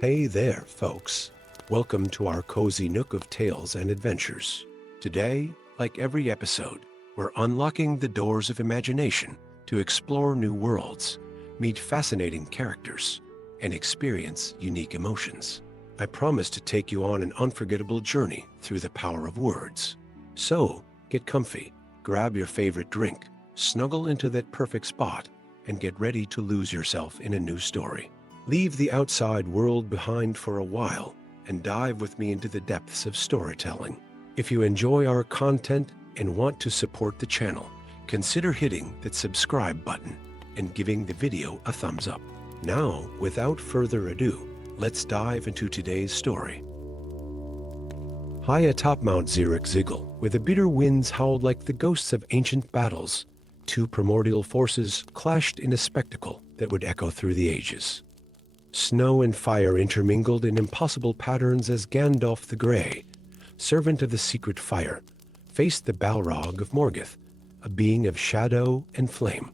Hey there, folks. Welcome to our cozy nook of tales and adventures. Today, like every episode, we're unlocking the doors of imagination to explore new worlds, meet fascinating characters, and experience unique emotions. I promise to take you on an unforgettable journey through the power of words. So, get comfy, grab your favorite drink, snuggle into that perfect spot, and get ready to lose yourself in a new story. Leave the outside world behind for a while and dive with me into the depths of storytelling. If you enjoy our content and want to support the channel, consider hitting that subscribe button and giving the video a thumbs up. Now, without further ado, let's dive into today's story. High atop Mount Zirek-Ziggle, where the bitter winds howled like the ghosts of ancient battles, two primordial forces clashed in a spectacle that would echo through the ages. Snow and fire intermingled in impossible patterns as Gandalf the Grey, servant of the secret fire, faced the Balrog of Morgoth, a being of shadow and flame.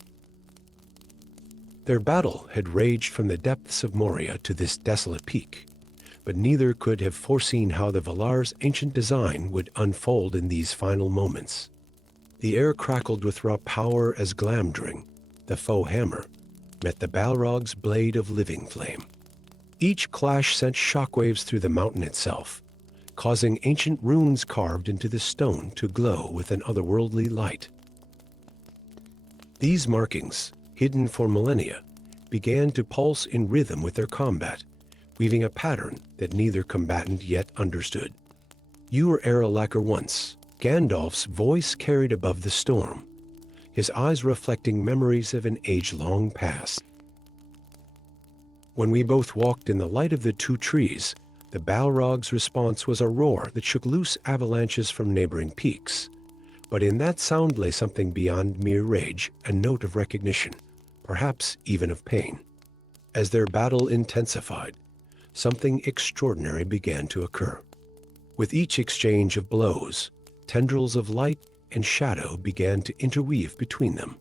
Their battle had raged from the depths of Moria to this desolate peak, but neither could have foreseen how the Valar's ancient design would unfold in these final moments. The air crackled with raw power as Glamdring, the foe hammer, met the Balrog's blade of living flame. Each clash sent shockwaves through the mountain itself, causing ancient runes carved into the stone to glow with an otherworldly light. These markings, hidden for millennia, began to pulse in rhythm with their combat, weaving a pattern that neither combatant yet understood. "You were Aralacker once," Gandalf's voice carried above the storm, his eyes reflecting memories of an age-long past. When we both walked in the light of the two trees, the Balrog's response was a roar that shook loose avalanches from neighboring peaks. But in that sound lay something beyond mere rage, a note of recognition, perhaps even of pain. As their battle intensified, something extraordinary began to occur. With each exchange of blows, tendrils of light and shadow began to interweave between them.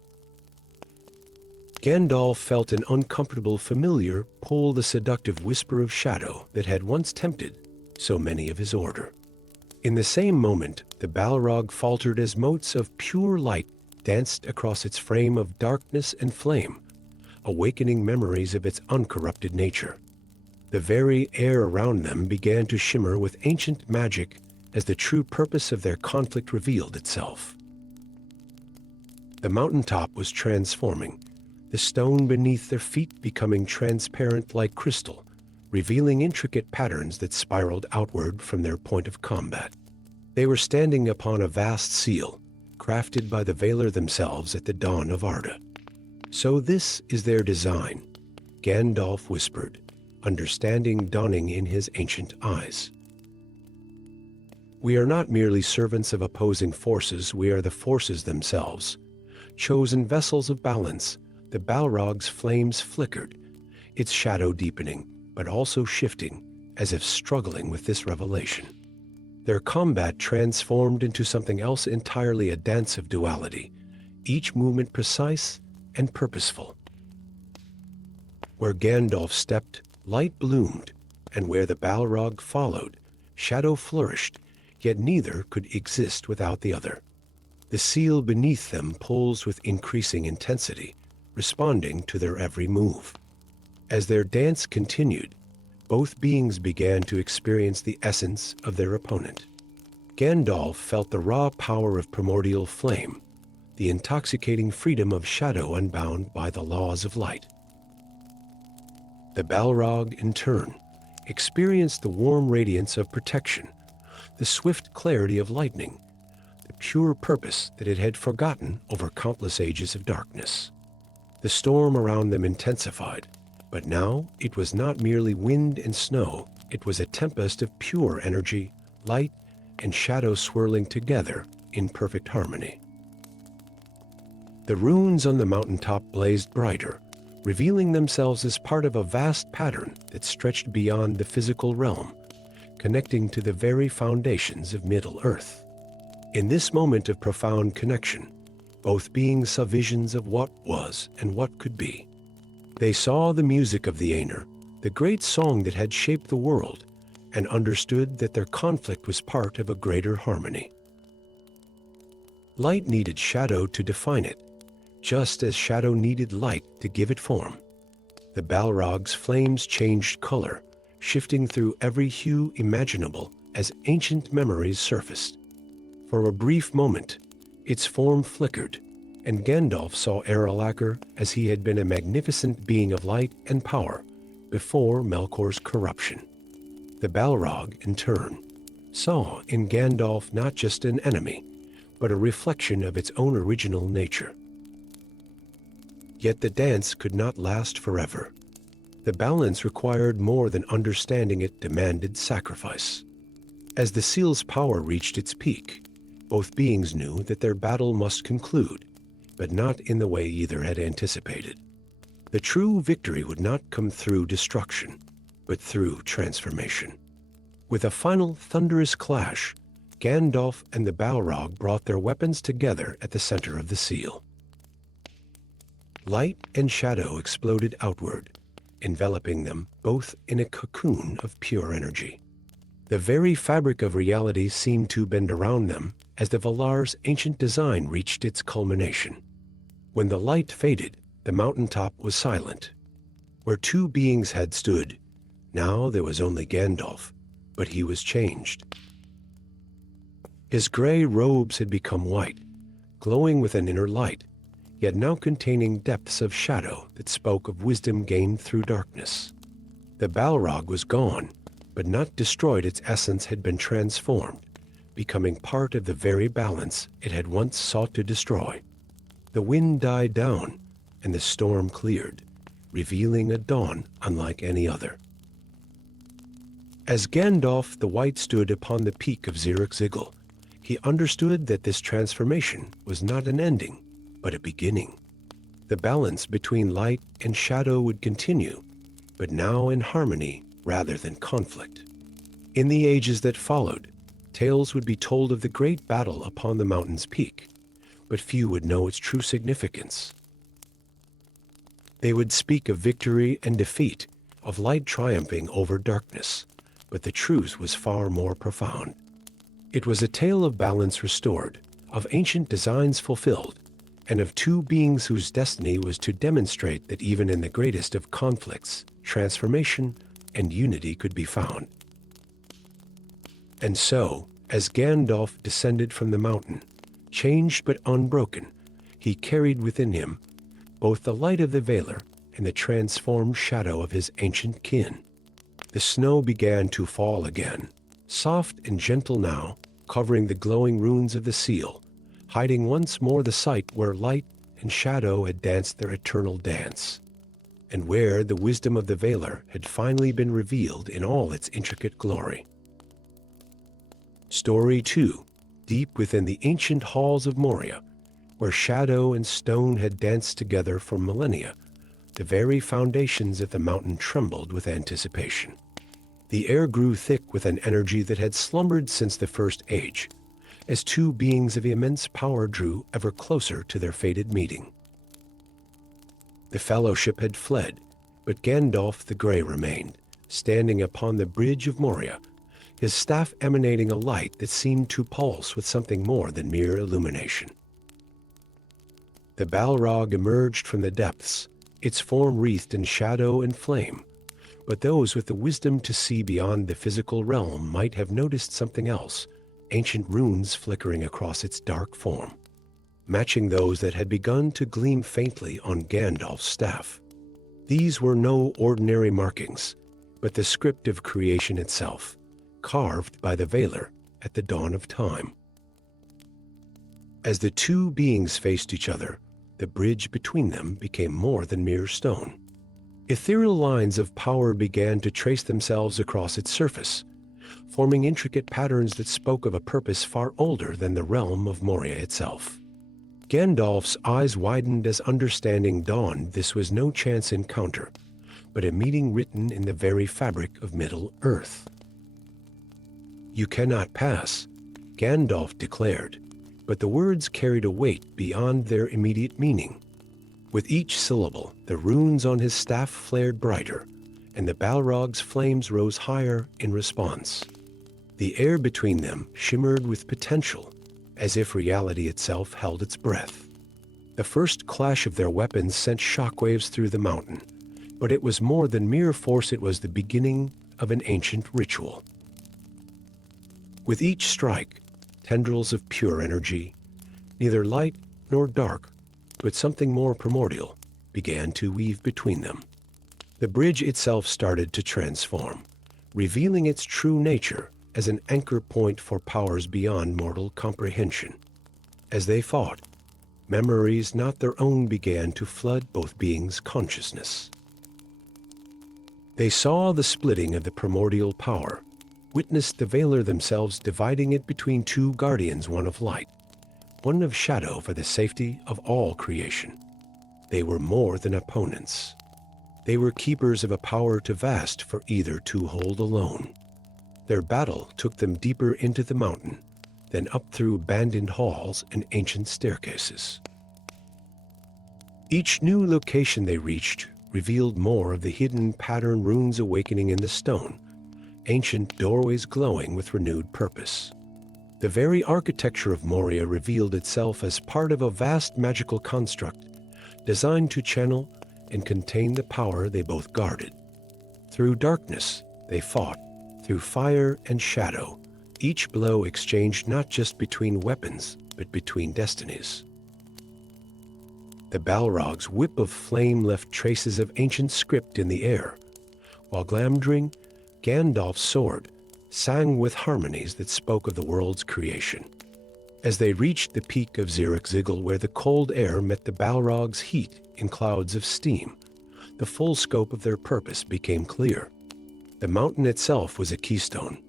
Gandalf felt an uncomfortable familiar pull, the seductive whisper of shadow that had once tempted so many of his order. In the same moment, the Balrog faltered as motes of pure light danced across its frame of darkness and flame, awakening memories of its uncorrupted nature. The very air around them began to shimmer with ancient magic as the true purpose of their conflict revealed itself. The mountaintop was transforming, the stone beneath their feet becoming transparent like crystal, revealing intricate patterns that spiraled outward from their point of combat. They were standing upon a vast seal, crafted by the Valar themselves at the dawn of Arda. "So this is their design," Gandalf whispered, understanding dawning in his ancient eyes. "We are not merely servants of opposing forces, we are the forces themselves. Chosen vessels of balance, the Balrog's flames flickered, its shadow deepening, but also shifting, as if struggling with this revelation. Their combat transformed into something else entirely, a dance of duality, each movement precise and purposeful. Where Gandalf stepped, light bloomed, and where the Balrog followed, shadow flourished, yet neither could exist without the other. The seal beneath them pulsed with increasing intensity, responding to their every move. As their dance continued, both beings began to experience the essence of their opponent. Gandalf felt the raw power of primordial flame, the intoxicating freedom of shadow unbound by the laws of light. The Balrog, in turn, experienced the warm radiance of protection, the swift clarity of lightning, the pure purpose that it had forgotten over countless ages of darkness. The storm around them intensified, but now it was not merely wind and snow, it was a tempest of pure energy, light, and shadow swirling together in perfect harmony. The runes on the mountaintop blazed brighter, revealing themselves as part of a vast pattern that stretched beyond the physical realm, connecting to the very foundations of Middle-earth. In this moment of profound connection, both beings saw visions of what was and what could be. They saw the music of the Aener, the great song that had shaped the world, and understood that their conflict was part of a greater harmony. Light needed shadow to define it, just as shadow needed light to give it form. The Balrog's flames changed color, shifting through every hue imaginable as ancient memories surfaced. For a brief moment, its form flickered, and Gandalf saw Aralacher as he had been a magnificent being of light and power before Melkor's corruption. The Balrog, in turn, saw in Gandalf not just an enemy, but a reflection of its own original nature. Yet the dance could not last forever. The balance required more than understanding it demanded sacrifice. As the seal's power reached its peak, both beings knew that their battle must conclude, but not in the way either had anticipated. The true victory would not come through destruction, but through transformation. With a final thunderous clash, Gandalf and the Balrog brought their weapons together at the center of the seal. Light and shadow exploded outward, enveloping them both in a cocoon of pure energy. The very fabric of reality seemed to bend around them as the Valar's ancient design reached its culmination. When the light faded, the mountaintop was silent. Where two beings had stood, now there was only Gandalf, but he was changed. His gray robes had become white, glowing with an inner light, yet now containing depths of shadow that spoke of wisdom gained through darkness. The Balrog was gone, but not destroyed. Its essence had been transformed, becoming part of the very balance it had once sought to destroy. The wind died down, and the storm cleared, revealing a dawn unlike any other. As Gandalf the White stood upon the peak of Zirrikzigil, he understood that this transformation was not an ending, but a beginning. The balance between light and shadow would continue, but now in harmony rather than conflict. In the ages that followed, tales would be told of the great battle upon the mountain's peak, but few would know its true significance. They would speak of victory and defeat, of light triumphing over darkness, but the truth was far more profound. It was a tale of balance restored, of ancient designs fulfilled, and of two beings whose destiny was to demonstrate that even in the greatest of conflicts, transformation and unity could be found. And so, as Gandalf descended from the mountain, changed but unbroken, he carried within him both the light of the Valar and the transformed shadow of his ancient kin. The snow began to fall again, soft and gentle now, covering the glowing runes of the seal, hiding once more the site where light and shadow had danced their eternal dance, and where the wisdom of the Valar had finally been revealed in all its intricate glory. Story 2, deep within the ancient halls of Moria, where shadow and stone had danced together for millennia, the very foundations of the mountain trembled with anticipation. The air grew thick with an energy that had slumbered since the First Age, as two beings of immense power drew ever closer to their fated meeting. The Fellowship had fled, but Gandalf the Grey remained, standing upon the bridge of Moria, his staff emanating a light that seemed to pulse with something more than mere illumination. The Balrog emerged from the depths, its form wreathed in shadow and flame, but those with the wisdom to see beyond the physical realm might have noticed something else, ancient runes flickering across its dark form, matching those that had begun to gleam faintly on Gandalf's staff. These were no ordinary markings, but the script of creation itself, carved by the Valar at the dawn of time. As the two beings faced each other, the bridge between them became more than mere stone. Ethereal lines of power began to trace themselves across its surface, forming intricate patterns that spoke of a purpose far older than the realm of Moria itself. Gandalf's eyes widened as understanding dawned. This was no chance encounter, but a meeting written in the very fabric of Middle-earth. "You cannot pass," Gandalf declared, but the words carried a weight beyond their immediate meaning. With each syllable, the runes on his staff flared brighter, and the Balrog's flames rose higher in response. The air between them shimmered with potential, as if reality itself held its breath. The first clash of their weapons sent shockwaves through the mountain, but it was more than mere force. It was the beginning of an ancient ritual. With each strike, tendrils of pure energy, neither light nor dark, but something more primordial, began to weave between them. The bridge itself started to transform, revealing its true nature as an anchor point for powers beyond mortal comprehension. As they fought, memories not their own began to flood both beings' consciousness. They saw the splitting of the primordial power, witnessed the Valar themselves dividing it between two guardians, one of light, one of shadow, for the safety of all creation. They were more than opponents. They were keepers of a power too vast for either to hold alone. Their battle took them deeper into the mountain, then up through abandoned halls and ancient staircases. Each new location they reached revealed more of the hidden pattern runes awakening in the stone, ancient doorways glowing with renewed purpose. The very architecture of Moria revealed itself as part of a vast magical construct designed to channel and contain the power they both guarded. Through darkness, they fought, through fire and shadow, each blow exchanged not just between weapons, but between destinies. The Balrog's whip of flame left traces of ancient script in the air, while Glamdring, Gandalf's sword, sang with harmonies that spoke of the world's creation. As they reached the peak of Zirrikzigil, where the cold air met the Balrog's heat in clouds of steam, the full scope of their purpose became clear. The mountain itself was a keystone,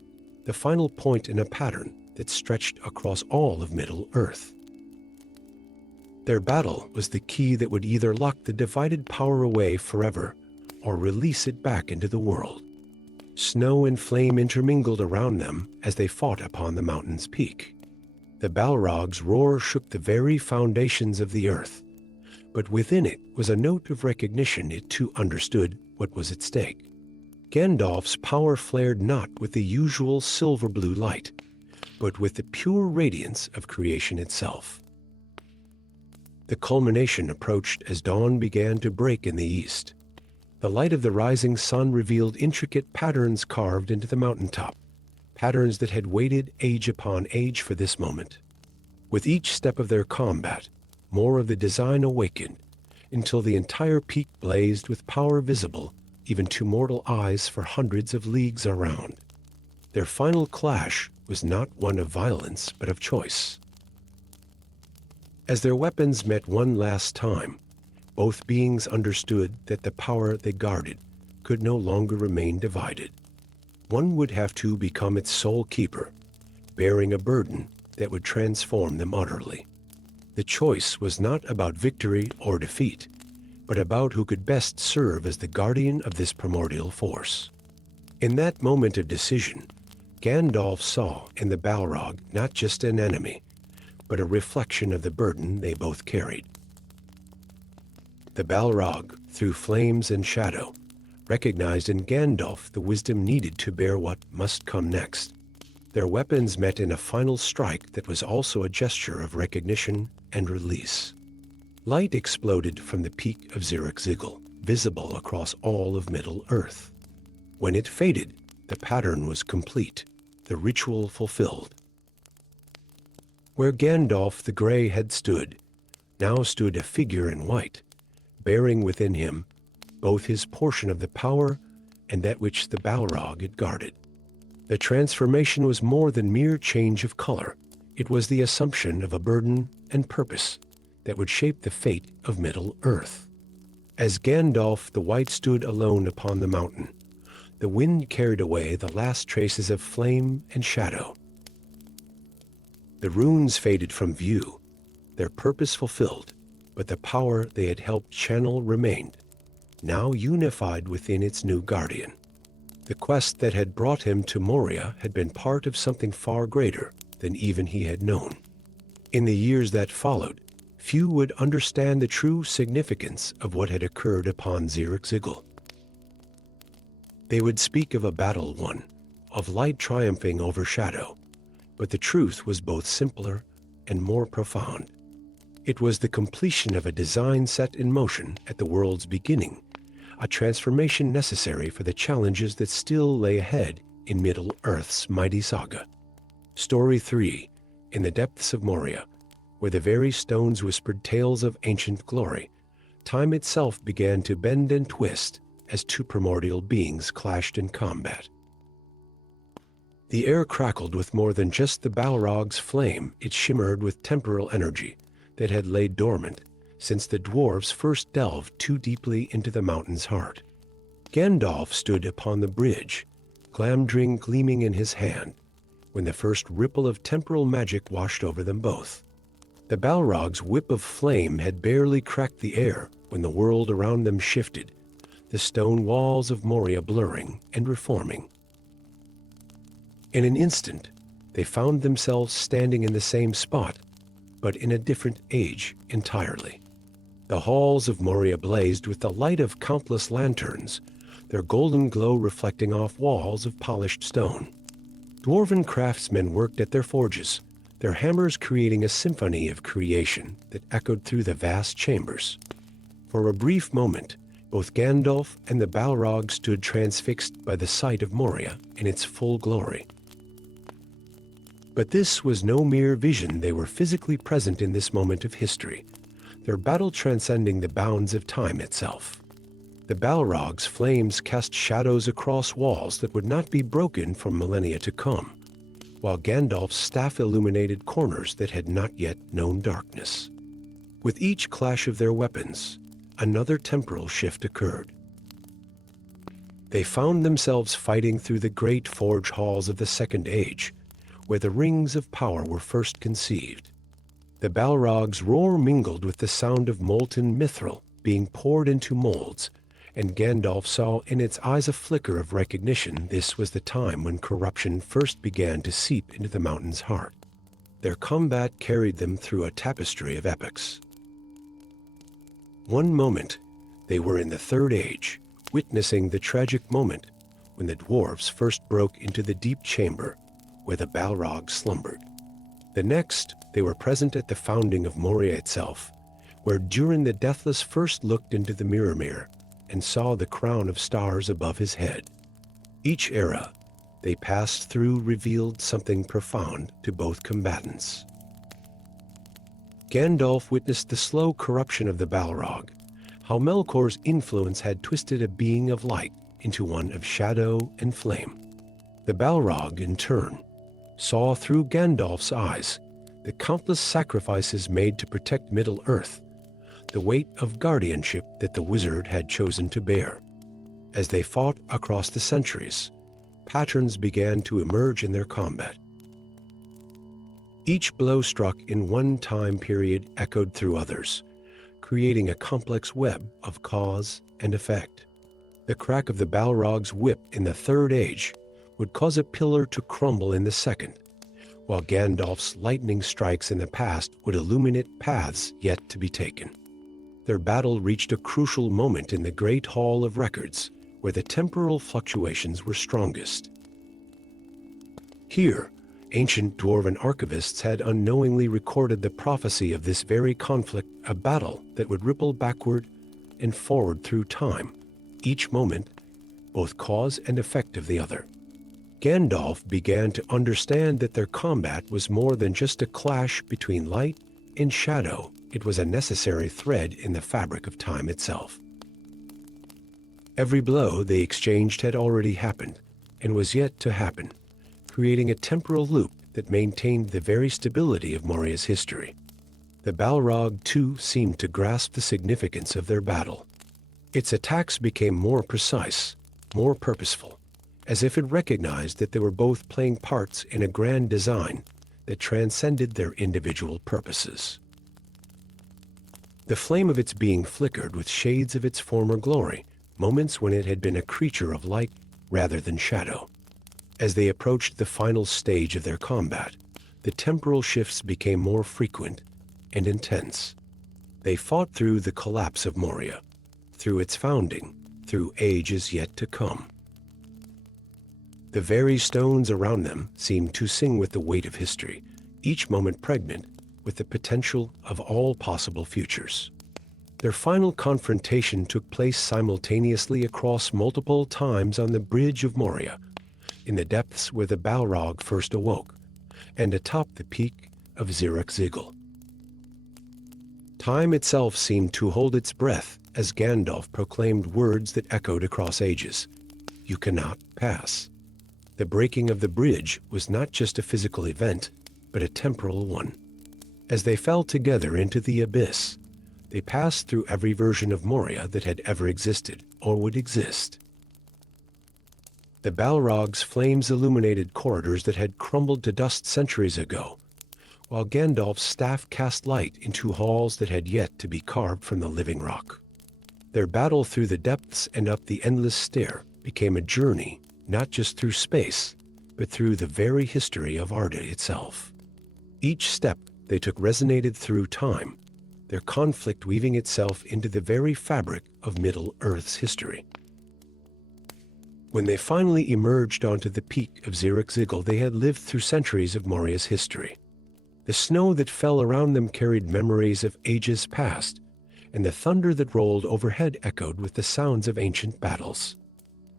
the final point in a pattern that stretched across all of Middle-earth. Their battle was the key that would either lock the divided power away forever or release it back into the world. Snow and flame intermingled around them as they fought upon the mountain's peak. The Balrog's roar shook the very foundations of the earth, but within it was a note of recognition. It too understood what was at stake. Gandalf's power flared not with the usual silver-blue light, but with the pure radiance of creation itself. The culmination approached as dawn began to break in the east. The light of the rising sun revealed intricate patterns carved into the mountaintop, patterns that had waited age upon age for this moment. With each step of their combat, more of the design awakened, until the entire peak blazed with power visible even to mortal eyes for hundreds of leagues around. Their final clash was not one of violence, but of choice. As their weapons met one last time, both beings understood that the power they guarded could no longer remain divided. One would have to become its sole keeper, bearing a burden that would transform them utterly. The choice was not about victory or defeat, but about who could best serve as the guardian of this primordial force. In that moment of decision, Gandalf saw in the Balrog not just an enemy, but a reflection of the burden they both carried. The Balrog, through flames and shadow, recognized in Gandalf the wisdom needed to bear what must come next. Their weapons met in a final strike that was also a gesture of recognition and release. Light exploded from the peak of Zirrikzigil, visible across all of Middle-earth. When it faded, the pattern was complete, the ritual fulfilled. Where Gandalf the Grey had stood, now stood a figure in white, bearing within him both his portion of the power and that which the Balrog had guarded. The transformation was more than mere change of color. It was the assumption of a burden and purpose that would shape the fate of Middle-earth. As Gandalf the White stood alone upon the mountain, the wind carried away the last traces of flame and shadow. The runes faded from view, their purpose fulfilled, but the power they had helped channel remained, now unified within its new guardian. The quest that had brought him to Moria had been part of something far greater than even he had known. In the years that followed, few would understand the true significance of what had occurred upon Zirrikzigil. They would speak of a battle won, of light triumphing over shadow, but the truth was both simpler and more profound. It was the completion of a design set in motion at the world's beginning, a transformation necessary for the challenges that still lay ahead in Middle-earth's mighty saga. Story 3. In the depths of Moria, where the very stones whispered tales of ancient glory, time itself began to bend and twist as two primordial beings clashed in combat. The air crackled with more than just the Balrog's flame. It shimmered with temporal energy that had laid dormant since the dwarves first delved too deeply into the mountain's heart. Gandalf stood upon the bridge, Glamdring gleaming in his hand, when the first ripple of temporal magic washed over them both. The Balrog's whip of flame had barely cracked the air when the world around them shifted, the stone walls of Moria blurring and reforming. In an instant, they found themselves standing in the same spot, but in a different age entirely. The halls of Moria blazed with the light of countless lanterns, their golden glow reflecting off walls of polished stone. Dwarven craftsmen worked at their forges, their hammers creating a symphony of creation that echoed through the vast chambers. For a brief moment, both Gandalf and the Balrog stood transfixed by the sight of Moria in its full glory. But this was no mere vision. They were physically present in this moment of history, their battle transcending the bounds of time itself. The Balrog's flames cast shadows across walls that would not be broken for millennia to come, while Gandalf's staff illuminated corners that had not yet known darkness. With each clash of their weapons, another temporal shift occurred. They found themselves fighting through the great forge halls of the Second Age, where the rings of power were first conceived. The Balrog's roar mingled with the sound of molten mithril being poured into molds, and Gandalf saw in its eyes a flicker of recognition. This was the time when corruption first began to seep into the mountain's heart. Their combat carried them through a tapestry of epochs. One moment, they were in the Third Age, witnessing the tragic moment when the dwarves first broke into the deep chamber where the Balrog slumbered. The next, they were present at the founding of Moria itself, where Durin the Deathless first looked into the mirror and saw the crown of stars above his head. Each era they passed through revealed something profound to both combatants. Gandalf witnessed the slow corruption of the Balrog, how Melkor's influence had twisted a being of light into one of shadow and flame. The Balrog, in turn, saw through Gandalf's eyes the countless sacrifices made to protect Middle-earth, the weight of guardianship that the wizard had chosen to bear. As they fought across the centuries, patterns began to emerge in their combat. Each blow struck in one time period echoed through others, creating a complex web of cause and effect. The crack of the Balrog's whip in the Third Age would cause a pillar to crumble in the Second, while Gandalf's lightning strikes in the past would illuminate paths yet to be taken. Their battle reached a crucial moment in the Great Hall of Records, where the temporal fluctuations were strongest. Here, ancient dwarven archivists had unknowingly recorded the prophecy of this very conflict, a battle that would ripple backward and forward through time, each moment, both cause and effect of the other. Gandalf began to understand that their combat was more than just a clash between light and shadow. It was a necessary thread in the fabric of time itself. Every blow they exchanged had already happened, and was yet to happen, creating a temporal loop that maintained the very stability of Moria's history. The Balrog, too, seemed to grasp the significance of their battle. Its attacks became more precise, more purposeful, as if it recognized that they were both playing parts in a grand design that transcended their individual purposes. The flame of its being flickered with shades of its former glory, moments when it had been a creature of light rather than shadow. As they approached the final stage of their combat, the temporal shifts became more frequent and intense. They fought through the collapse of Moria, through its founding, through ages yet to come. The very stones around them seemed to sing with the weight of history, each moment pregnant with the potential of all possible futures. Their final confrontation took place simultaneously across multiple times on the bridge of Moria, in the depths where the Balrog first awoke, and atop the peak of Zirak-Zigil. Time itself seemed to hold its breath as Gandalf proclaimed words that echoed across ages. You cannot pass. The breaking of the bridge was not just a physical event, but a temporal one. As they fell together into the abyss, they passed through every version of Moria that had ever existed or would exist. The Balrog's flames illuminated corridors that had crumbled to dust centuries ago, while Gandalf's staff cast light into halls that had yet to be carved from the living rock. Their battle through the depths and up the endless stair became a journey not just through space, but through the very history of Arda itself. Each step they took resonated through time, their conflict weaving itself into the very fabric of Middle-earth's history. When they finally emerged onto the peak of Zirak-Zigil, they had lived through centuries of Moria's history. The snow that fell around them carried memories of ages past, and the thunder that rolled overhead echoed with the sounds of ancient battles.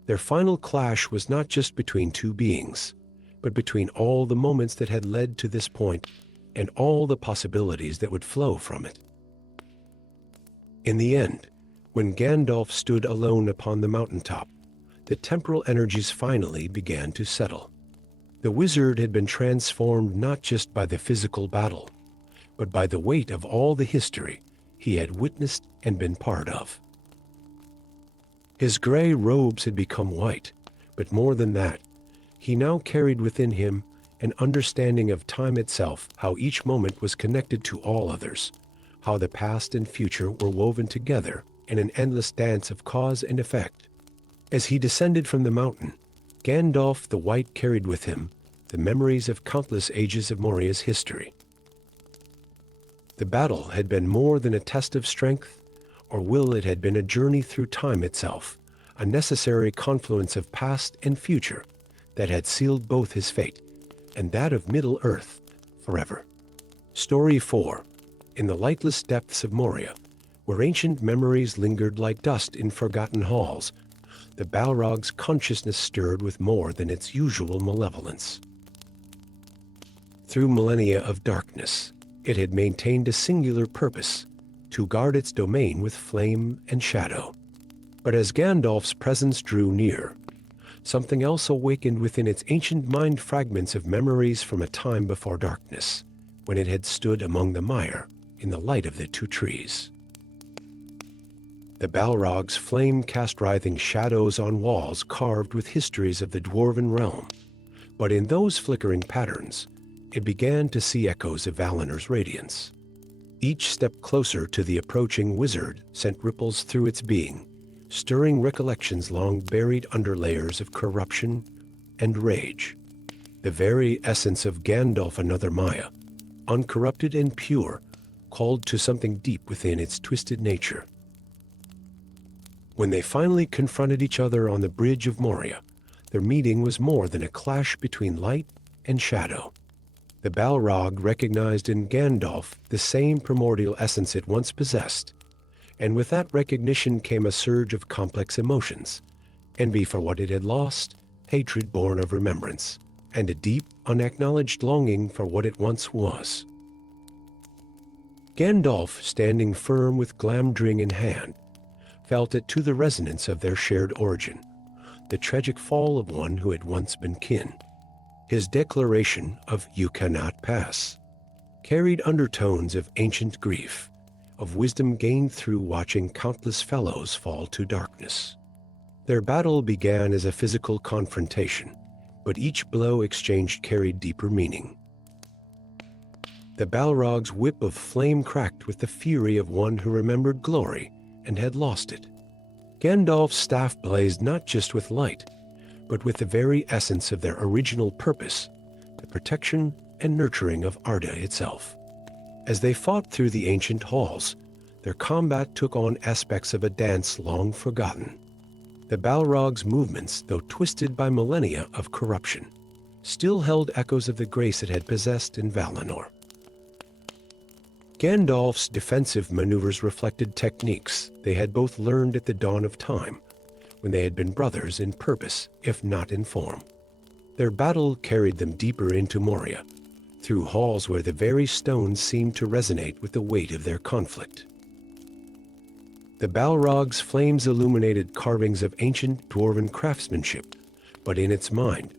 Their final clash was not just between two beings, but between all the moments that had led to this point and all the possibilities that would flow from it. In the end, when Gandalf stood alone upon the mountaintop, the temporal energies finally began to settle. The wizard had been transformed not just by the physical battle, but by the weight of all the history he had witnessed and been part of. His gray robes had become white, but more than that, he now carried within him an understanding of time itself, how each moment was connected to all others, how the past and future were woven together in an endless dance of cause and effect. As he descended from the mountain, Gandalf the White carried with him the memories of countless ages of Moria's history. The battle had been more than a test of strength or will, it had been a journey through time itself, a necessary confluence of past and future that had sealed both his fate and that of Middle-earth forever. Story 4. In the lightless depths of Moria, where ancient memories lingered like dust in forgotten halls, the Balrog's consciousness stirred with more than its usual malevolence. Through millennia of darkness, it had maintained a singular purpose: to guard its domain with flame and shadow. But as Gandalf's presence drew near, something else awakened within its ancient mind, fragments of memories from a time before darkness, when it had stood among the mire in the light of the two trees. The Balrog's flame cast writhing shadows on walls carved with histories of the dwarven realm, but in those flickering patterns, it began to see echoes of Valinor's radiance. Each step closer to the approaching wizard sent ripples through its being, stirring recollections long buried under layers of corruption and rage. The very essence of Gandalf, another Maya, uncorrupted and pure, called to something deep within its twisted nature. When they finally confronted each other on the bridge of Moria, their meeting was more than a clash between light and shadow. The Balrog recognized in Gandalf the same primordial essence it once possessed, and with that recognition came a surge of complex emotions: envy for what it had lost, hatred born of remembrance, and a deep, unacknowledged longing for what it once was. Gandalf, standing firm with Glamdring in hand, felt it to the resonance of their shared origin, the tragic fall of one who had once been kin. His declaration of "you cannot pass" carried undertones of ancient grief, of wisdom gained through watching countless fellows fall to darkness. Their battle began as a physical confrontation, but each blow exchanged carried deeper meaning. The Balrog's whip of flame cracked with the fury of one who remembered glory and had lost it. Gandalf's staff blazed not just with light, but with the very essence of their original purpose, the protection and nurturing of Arda itself. As they fought through the ancient halls, their combat took on aspects of a dance long forgotten. The Balrog's movements, though twisted by millennia of corruption, still held echoes of the grace it had possessed in Valinor. Gandalf's defensive maneuvers reflected techniques they had both learned at the dawn of time, when they had been brothers in purpose, if not in form. Their battle carried them deeper into Moria, through halls where the very stones seemed to resonate with the weight of their conflict. The Balrog's flames illuminated carvings of ancient dwarven craftsmanship, but in its mind,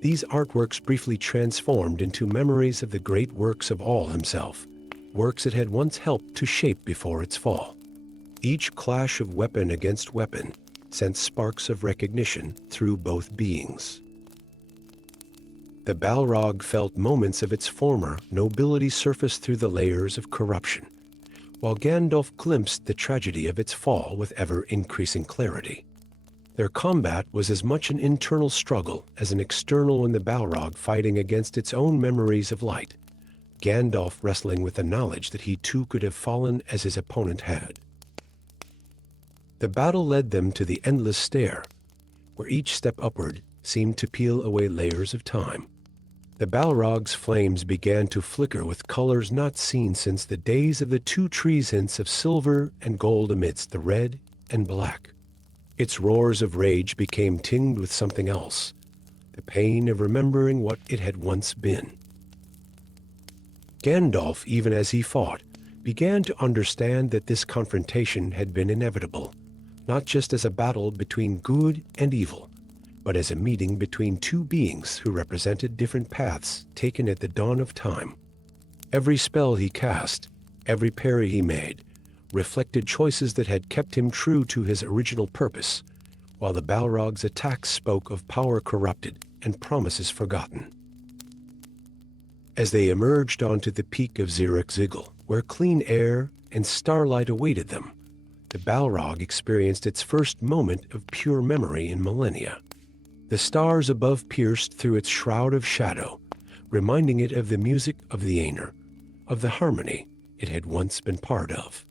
these artworks briefly transformed into memories of the great works of All himself, works it had once helped to shape before its fall. Each clash of weapon against weapon sent sparks of recognition through both beings. The Balrog felt moments of its former nobility surface through the layers of corruption, while Gandalf glimpsed the tragedy of its fall with ever-increasing clarity. Their combat was as much an internal struggle as an external one, the Balrog fighting against its own memories of light, Gandalf wrestling with the knowledge that he too could have fallen as his opponent had. The battle led them to the endless stair, where each step upward seemed to peel away layers of time. The Balrog's flames began to flicker with colors not seen since the days of the two trees, hints of silver and gold amidst the red and black. Its roars of rage became tinged with something else, the pain of remembering what it had once been. Gandalf, even as he fought, began to understand that this confrontation had been inevitable, not just as a battle between good and evil, but as a meeting between two beings who represented different paths taken at the dawn of time. Every spell he cast, every parry he made, reflected choices that had kept him true to his original purpose, while the Balrog's attacks spoke of power corrupted and promises forgotten. As they emerged onto the peak of Zirak-Zigil, where clean air and starlight awaited them, the Balrog experienced its first moment of pure memory in millennia. The stars above pierced through its shroud of shadow, reminding it of the music of the Aenir, of the harmony it had once been part of.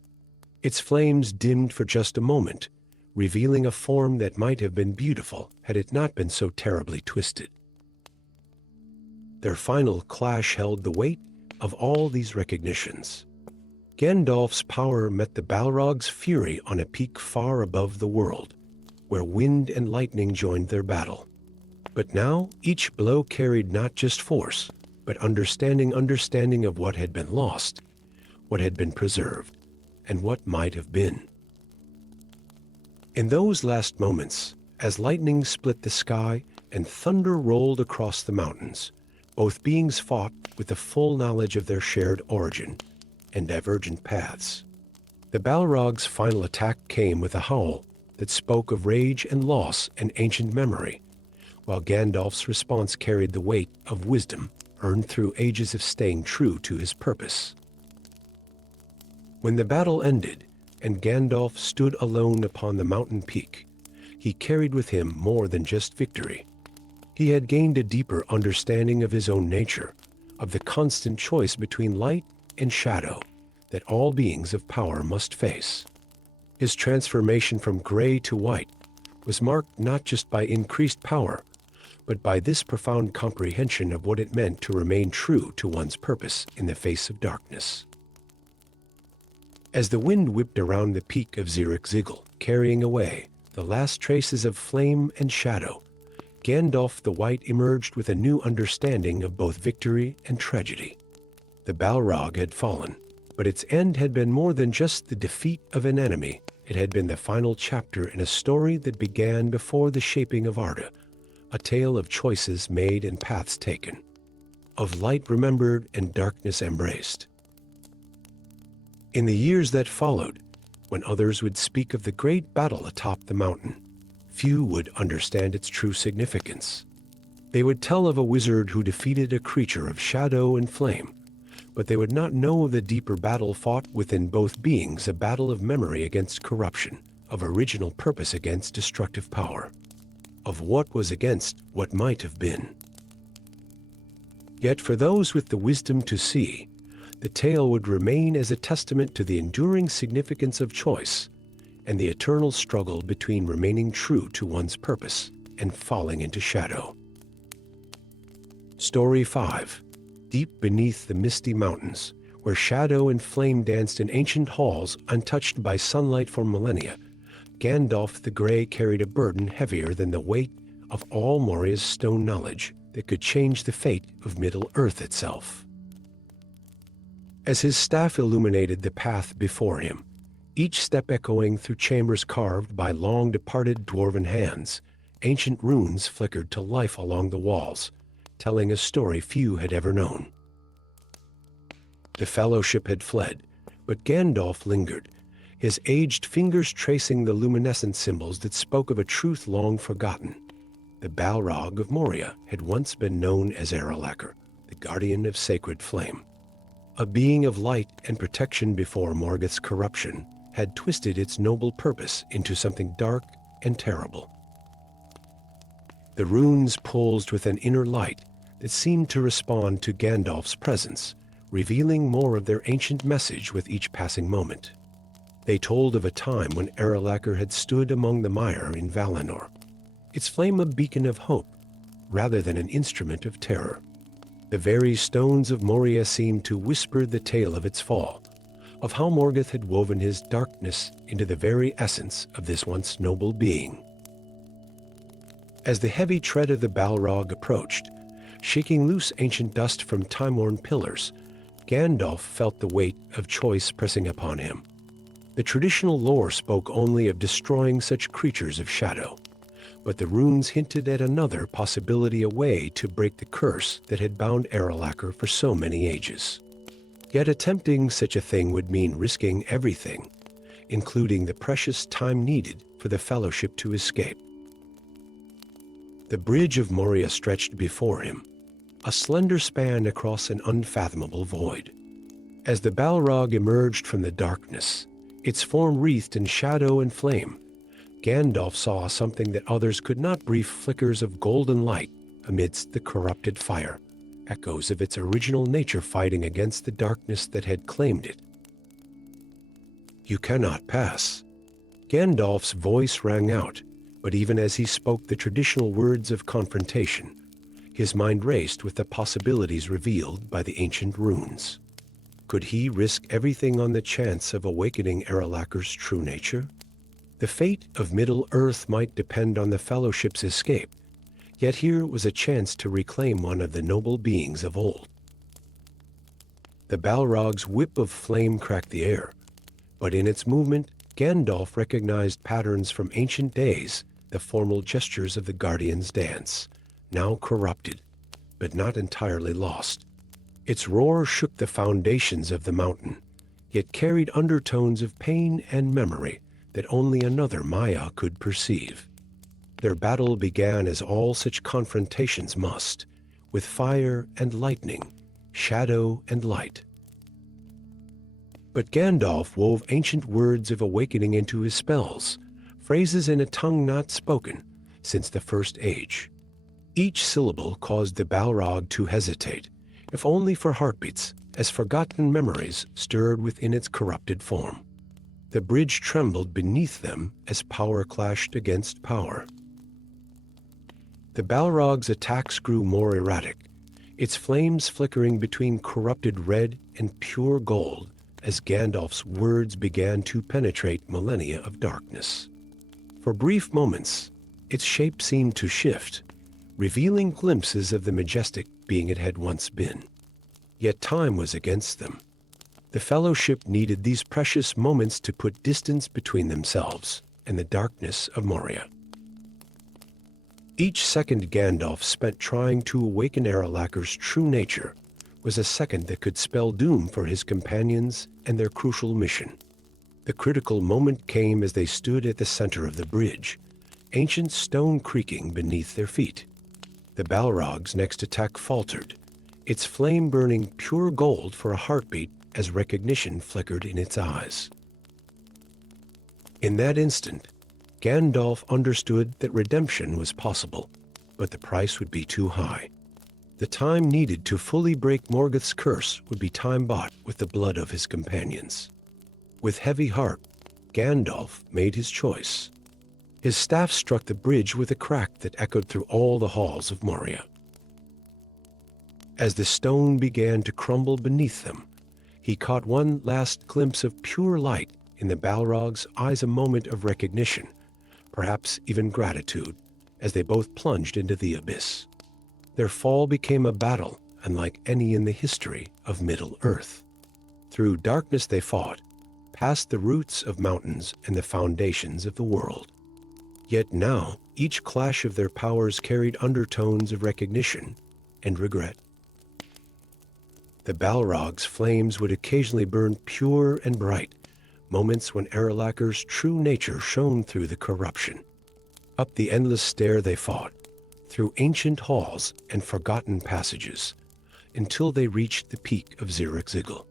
Its flames dimmed for just a moment, revealing a form that might have been beautiful had it not been so terribly twisted. Their final clash held the weight of all these recognitions. Gandalf's power met the Balrog's fury on a peak far above the world, where wind and lightning joined their battle. But now each blow carried not just force, but understanding of what had been lost, what had been preserved, and what might have been. In those last moments, as lightning split the sky and thunder rolled across the mountains, both beings fought with the full knowledge of their shared origin and divergent paths. The Balrog's final attack came with a howl that spoke of rage and loss and ancient memory, while Gandalf's response carried the weight of wisdom earned through ages of staying true to his purpose. When the battle ended and Gandalf stood alone upon the mountain peak, he carried with him more than just victory. He had gained a deeper understanding of his own nature, of the constant choice between light and shadow that all beings of power must face. His transformation from gray to white was marked not just by increased power, but by this profound comprehension of what it meant to remain true to one's purpose in the face of darkness. As the wind whipped around the peak of Zirak-Zigil, carrying away the last traces of flame and shadow, Gandalf the White emerged with a new understanding of both victory and tragedy. The Balrog had fallen, but its end had been more than just the defeat of an enemy. It had been the final chapter in a story that began before the shaping of Arda, a tale of choices made and paths taken, of light remembered and darkness embraced. In the years that followed, when others would speak of the great battle atop the mountain, few would understand its true significance. They would tell of a wizard who defeated a creature of shadow and flame, but they would not know of the deeper battle fought within both beings, a battle of memory against corruption, of original purpose against destructive power, of what was against what might have been. Yet for those with the wisdom to see, the tale would remain as a testament to the enduring significance of choice and the eternal struggle between remaining true to one's purpose and falling into shadow. Story 5. Deep beneath the misty mountains, where shadow and flame danced in ancient halls untouched by sunlight for millennia, Gandalf the Grey carried a burden heavier than the weight of all Moria's stone knowledge that could change the fate of Middle-earth itself. As his staff illuminated the path before him, each step echoing through chambers carved by long-departed dwarven hands, ancient runes flickered to life along the walls, telling a story few had ever known. The Fellowship had fled, but Gandalf lingered, his aged fingers tracing the luminescent symbols that spoke of a truth long forgotten. The Balrog of Moria had once been known as Aralacher, the guardian of sacred flame. A being of light and protection before Morgoth's corruption had twisted its noble purpose into something dark and terrible. The runes pulsed with an inner light that seemed to respond to Gandalf's presence, revealing more of their ancient message with each passing moment. They told of a time when Aralacher had stood among the mire in Valinor, its flame a beacon of hope, rather than an instrument of terror. The very stones of Moria seemed to whisper the tale of its fall, of how Morgoth had woven his darkness into the very essence of this once noble being. As the heavy tread of the Balrog approached, shaking loose ancient dust from time-worn pillars, Gandalf felt the weight of choice pressing upon him. The traditional lore spoke only of destroying such creatures of shadow, but the runes hinted at another possibility, a way to break the curse that had bound Aralacher for so many ages. Yet attempting such a thing would mean risking everything, including the precious time needed for the Fellowship to escape. The bridge of Moria stretched before him, a slender span across an unfathomable void. As the Balrog emerged from the darkness, its form wreathed in shadow and flame, Gandalf saw something that others could not: brief flickers of golden light amidst the corrupted fire, echoes of its original nature fighting against the darkness that had claimed it. "You cannot pass." Gandalf's voice rang out, but even as he spoke the traditional words of confrontation, his mind raced with the possibilities revealed by the ancient runes. Could he risk everything on the chance of awakening Aralacher's true nature? The fate of Middle-earth might depend on the Fellowship's escape, yet here was a chance to reclaim one of the noble beings of old. The Balrog's whip of flame cracked the air, but in its movement, Gandalf recognized patterns from ancient days, the formal gestures of the Guardian's dance, now corrupted, but not entirely lost. Its roar shook the foundations of the mountain, yet carried undertones of pain and memory that only another Maya could perceive. Their battle began as all such confrontations must, with fire and lightning, shadow and light. But Gandalf wove ancient words of awakening into his spells, phrases in a tongue not spoken since the First Age. Each syllable caused the Balrog to hesitate, if only for heartbeats, as forgotten memories stirred within its corrupted form. The bridge trembled beneath them as power clashed against power. The Balrog's attacks grew more erratic, its flames flickering between corrupted red and pure gold as Gandalf's words began to penetrate millennia of darkness. For brief moments, its shape seemed to shift, revealing glimpses of the majestic being it had once been. Yet time was against them. The Fellowship needed these precious moments to put distance between themselves and the darkness of Moria. Each second Gandalf spent trying to awaken Aralacher's true nature was a second that could spell doom for his companions and their crucial mission. The critical moment came as they stood at the center of the bridge, ancient stone creaking beneath their feet. The Balrog's next attack faltered, its flame burning pure gold for a heartbeat as recognition flickered in its eyes. In that instant, Gandalf understood that redemption was possible, but the price would be too high. The time needed to fully break Morgoth's curse would be time bought with the blood of his companions. With heavy heart, Gandalf made his choice. His staff struck the bridge with a crack that echoed through all the halls of Moria. As the stone began to crumble beneath them, he caught one last glimpse of pure light in the Balrog's eyes, a moment of recognition, perhaps even gratitude, as they both plunged into the abyss. Their fall became a battle unlike any in the history of Middle-earth. Through darkness they fought, past the roots of mountains and the foundations of the world. Yet now, each clash of their powers carried undertones of recognition and regret. The Balrog's flames would occasionally burn pure and bright, moments when Aralakar's true nature shone through the corruption. Up the endless stair they fought, through ancient halls and forgotten passages, until they reached the peak of Zirak-Zigil.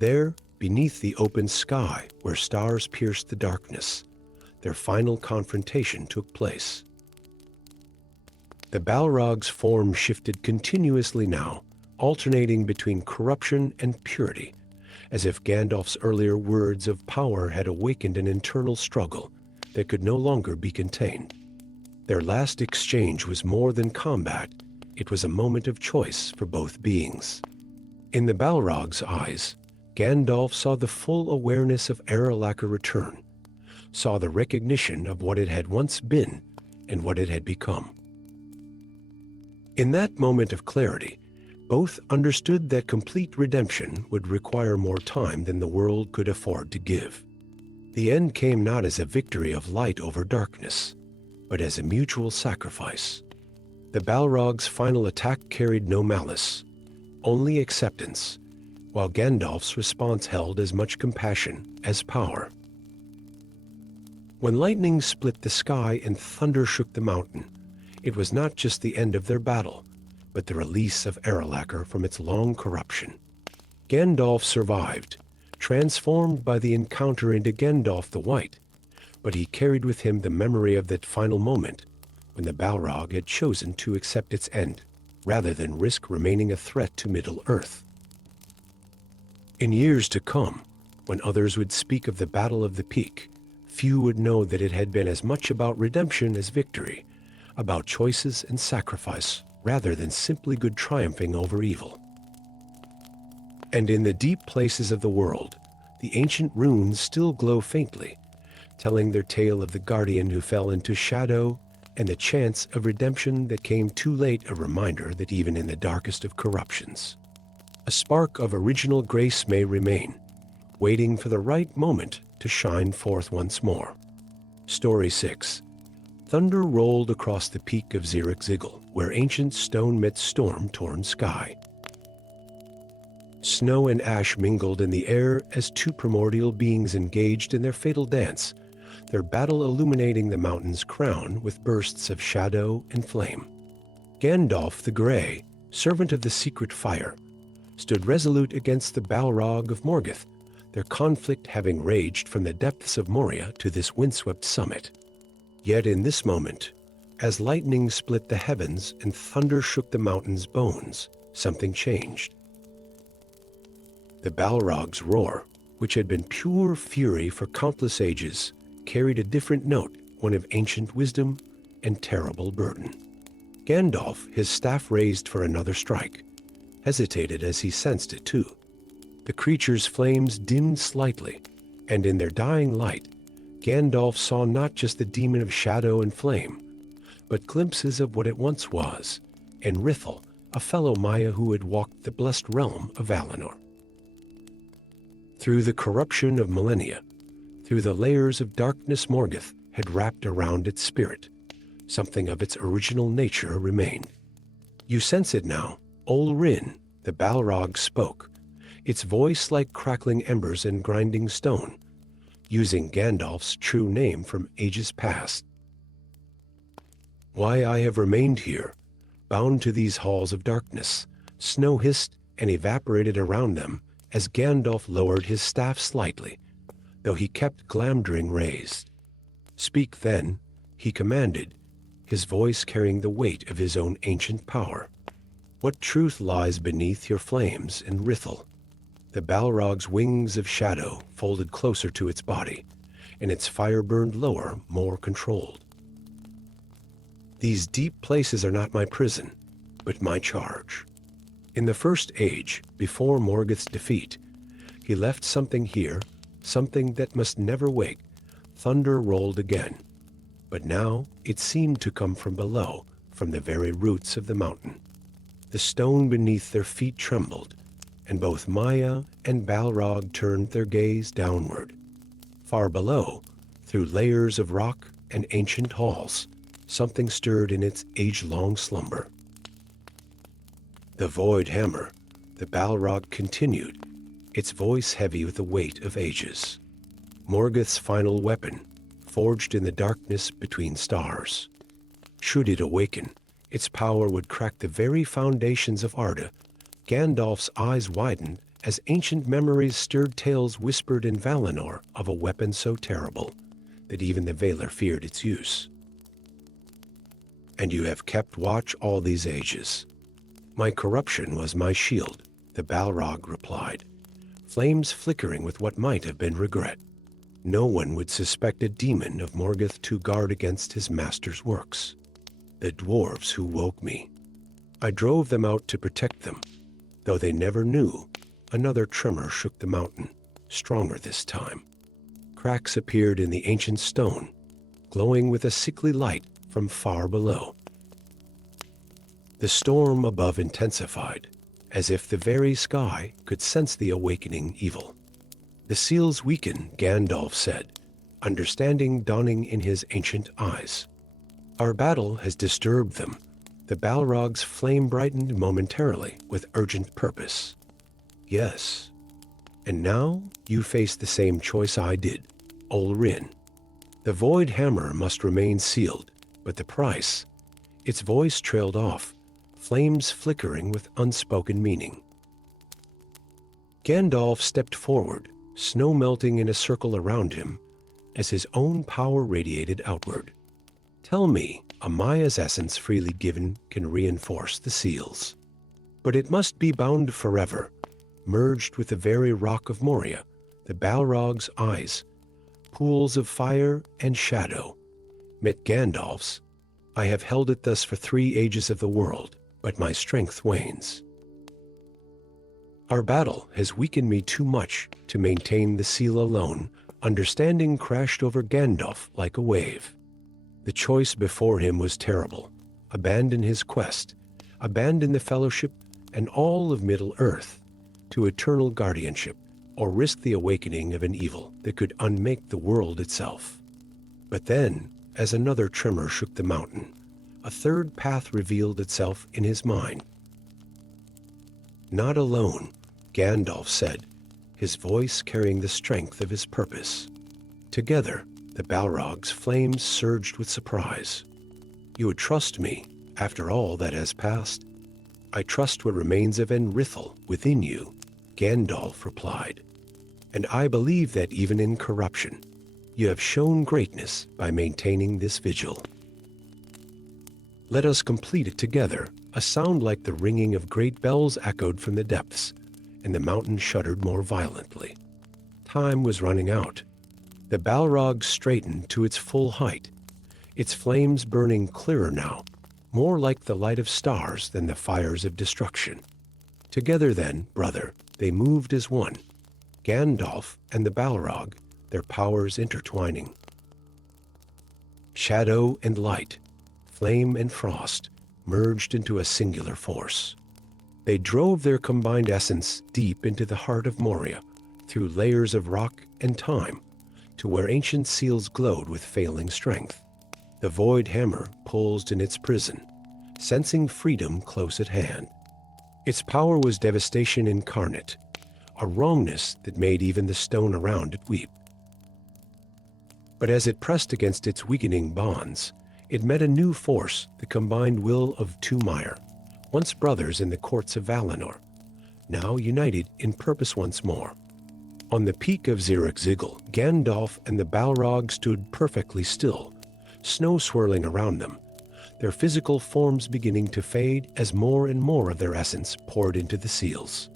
There, beneath the open sky where stars pierced the darkness, their final confrontation took place. The Balrog's form shifted continuously now, alternating between corruption and purity, as if Gandalf's earlier words of power had awakened an internal struggle that could no longer be contained. Their last exchange was more than combat, it was a moment of choice for both beings. In the Balrog's eyes, Gandalf saw the full awareness of Aralakar return, saw the recognition of what it had once been and what it had become. In that moment of clarity, both understood that complete redemption would require more time than the world could afford to give. The end came not as a victory of light over darkness, but as a mutual sacrifice. The Balrog's final attack carried no malice, only acceptance, while Gandalf's response held as much compassion as power. When lightning split the sky and thunder shook the mountain, it was not just the end of their battle, but the release of Aralakar from its long corruption. Gandalf survived, transformed by the encounter into Gandalf the White, but he carried with him the memory of that final moment when the Balrog had chosen to accept its end, rather than risk remaining a threat to Middle-earth. In years to come, when others would speak of the Battle of the Peak, few would know that it had been as much about redemption as victory, about choices and sacrifice, rather than simply good triumphing over evil. And in the deep places of the world, the ancient runes still glow faintly, telling their tale of the guardian who fell into shadow and the chance of redemption that came too late, a reminder that even in the darkest of corruptions, a spark of original grace may remain, waiting for the right moment to shine forth once more. Story 6. Thunder rolled across the peak of Zirak-Zigil, where ancient stone met storm-torn sky. Snow and ash mingled in the air as two primordial beings engaged in their fatal dance, their battle illuminating the mountain's crown with bursts of shadow and flame. Gandalf the Grey, servant of the secret fire, stood resolute against the Balrog of Morgoth, their conflict having raged from the depths of Moria to this windswept summit. Yet in this moment, as lightning split the heavens and thunder shook the mountain's bones, something changed. The Balrog's roar, which had been pure fury for countless ages, carried a different note, one of ancient wisdom and terrible burden. Gandalf, his staff raised for another strike, hesitated as he sensed it too. The creature's flames dimmed slightly, and in their dying light, Gandalf saw not just the demon of shadow and flame, but glimpses of what it once was, and Rithel, a fellow Maya who had walked the blessed realm of Valinor. Through the corruption of millennia, through the layers of darkness Morgoth had wrapped around its spirit, something of its original nature remained. You sense it now. Ol Rin, the Balrog, spoke, its voice like crackling embers and grinding stone, using Gandalf's true name from ages past. Why I have remained here, bound to these halls of darkness, snow hissed and evaporated around them as Gandalf lowered his staff slightly, though he kept Glamdring raised. Speak then, he commanded, his voice carrying the weight of his own ancient power. What truth lies beneath your flames in Rithel? The Balrog's wings of shadow folded closer to its body, and its fire burned lower, more controlled. These deep places are not my prison, but my charge. In the first age, before Morgoth's defeat, he left something here, something that must never wake. Thunder rolled again, but now it seemed to come from below, from the very roots of the mountain. The stone beneath their feet trembled, and both Maya and Balrog turned their gaze downward. Far below, through layers of rock and ancient halls, something stirred in its age-long slumber. The void hammer, the Balrog continued, its voice heavy with the weight of ages. Morgoth's final weapon, forged in the darkness between stars. Should it awaken, its power would crack the very foundations of Arda. Gandalf's eyes widened as ancient memories stirred tales whispered in Valinor of a weapon so terrible that even the Valar feared its use. And you have kept watch all these ages. My corruption was my shield, the Balrog replied, flames flickering with what might have been regret. No one would suspect a demon of Morgoth to guard against his master's works. The dwarves who woke me. I drove them out to protect them. Though they never knew, another tremor shook the mountain, stronger this time. Cracks appeared in the ancient stone, glowing with a sickly light from far below. The storm above intensified, as if the very sky could sense the awakening evil. The seals weaken, Gandalf said, understanding dawning in his ancient eyes. Our battle has disturbed them. The Balrog's flame brightened momentarily with urgent purpose. Yes. And now you face the same choice I did, Olrin. The void hammer must remain sealed, but the price. Its voice trailed off, flames flickering with unspoken meaning. Gandalf stepped forward, snow melting in a circle around him, as his own power radiated outward. Tell me, a Maya's essence freely given can reinforce the seals. But it must be bound forever, merged with the very rock of Moria, the Balrog's eyes, pools of fire and shadow, met Gandalf's. I have held it thus for 3 ages of the world, but my strength wanes. Our battle has weakened me too much to maintain the seal alone. Understanding crashed over Gandalf like a wave. The choice before him was terrible. Abandon his quest, abandon the fellowship and all of Middle-earth to eternal guardianship, or risk the awakening of an evil that could unmake the world itself. But then, as another tremor shook the mountain, a third path revealed itself in his mind. Not alone, Gandalf said, his voice carrying the strength of his purpose. Together, the Balrog's flames surged with surprise. You would trust me, after all that has passed? I trust what remains of Enrithal within you, Gandalf replied. And I believe that even in corruption, you have shown greatness by maintaining this vigil. Let us complete it together. A sound like the ringing of great bells echoed from the depths, and the mountain shuddered more violently. Time was running out. The Balrog straightened to its full height, its flames burning clearer now, more like the light of stars than the fires of destruction. Together then, brother, they moved as one, Gandalf and the Balrog, their powers intertwining. Shadow and light, flame and frost, merged into a singular force. They drove their combined essence deep into the heart of Moria, through layers of rock and time, to where ancient seals glowed with failing strength. The void hammer pulsed in its prison, sensing freedom close at hand. Its power was devastation incarnate, a wrongness that made even the stone around it weep. But as it pressed against its weakening bonds, it met a new force, the combined will of 2 Maiar, once brothers in the courts of Valinor, now united in purpose once more. On the peak of Zirek-Zigil, Gandalf and the Balrog stood perfectly still, snow swirling around them, their physical forms beginning to fade as more and more of their essence poured into the seals.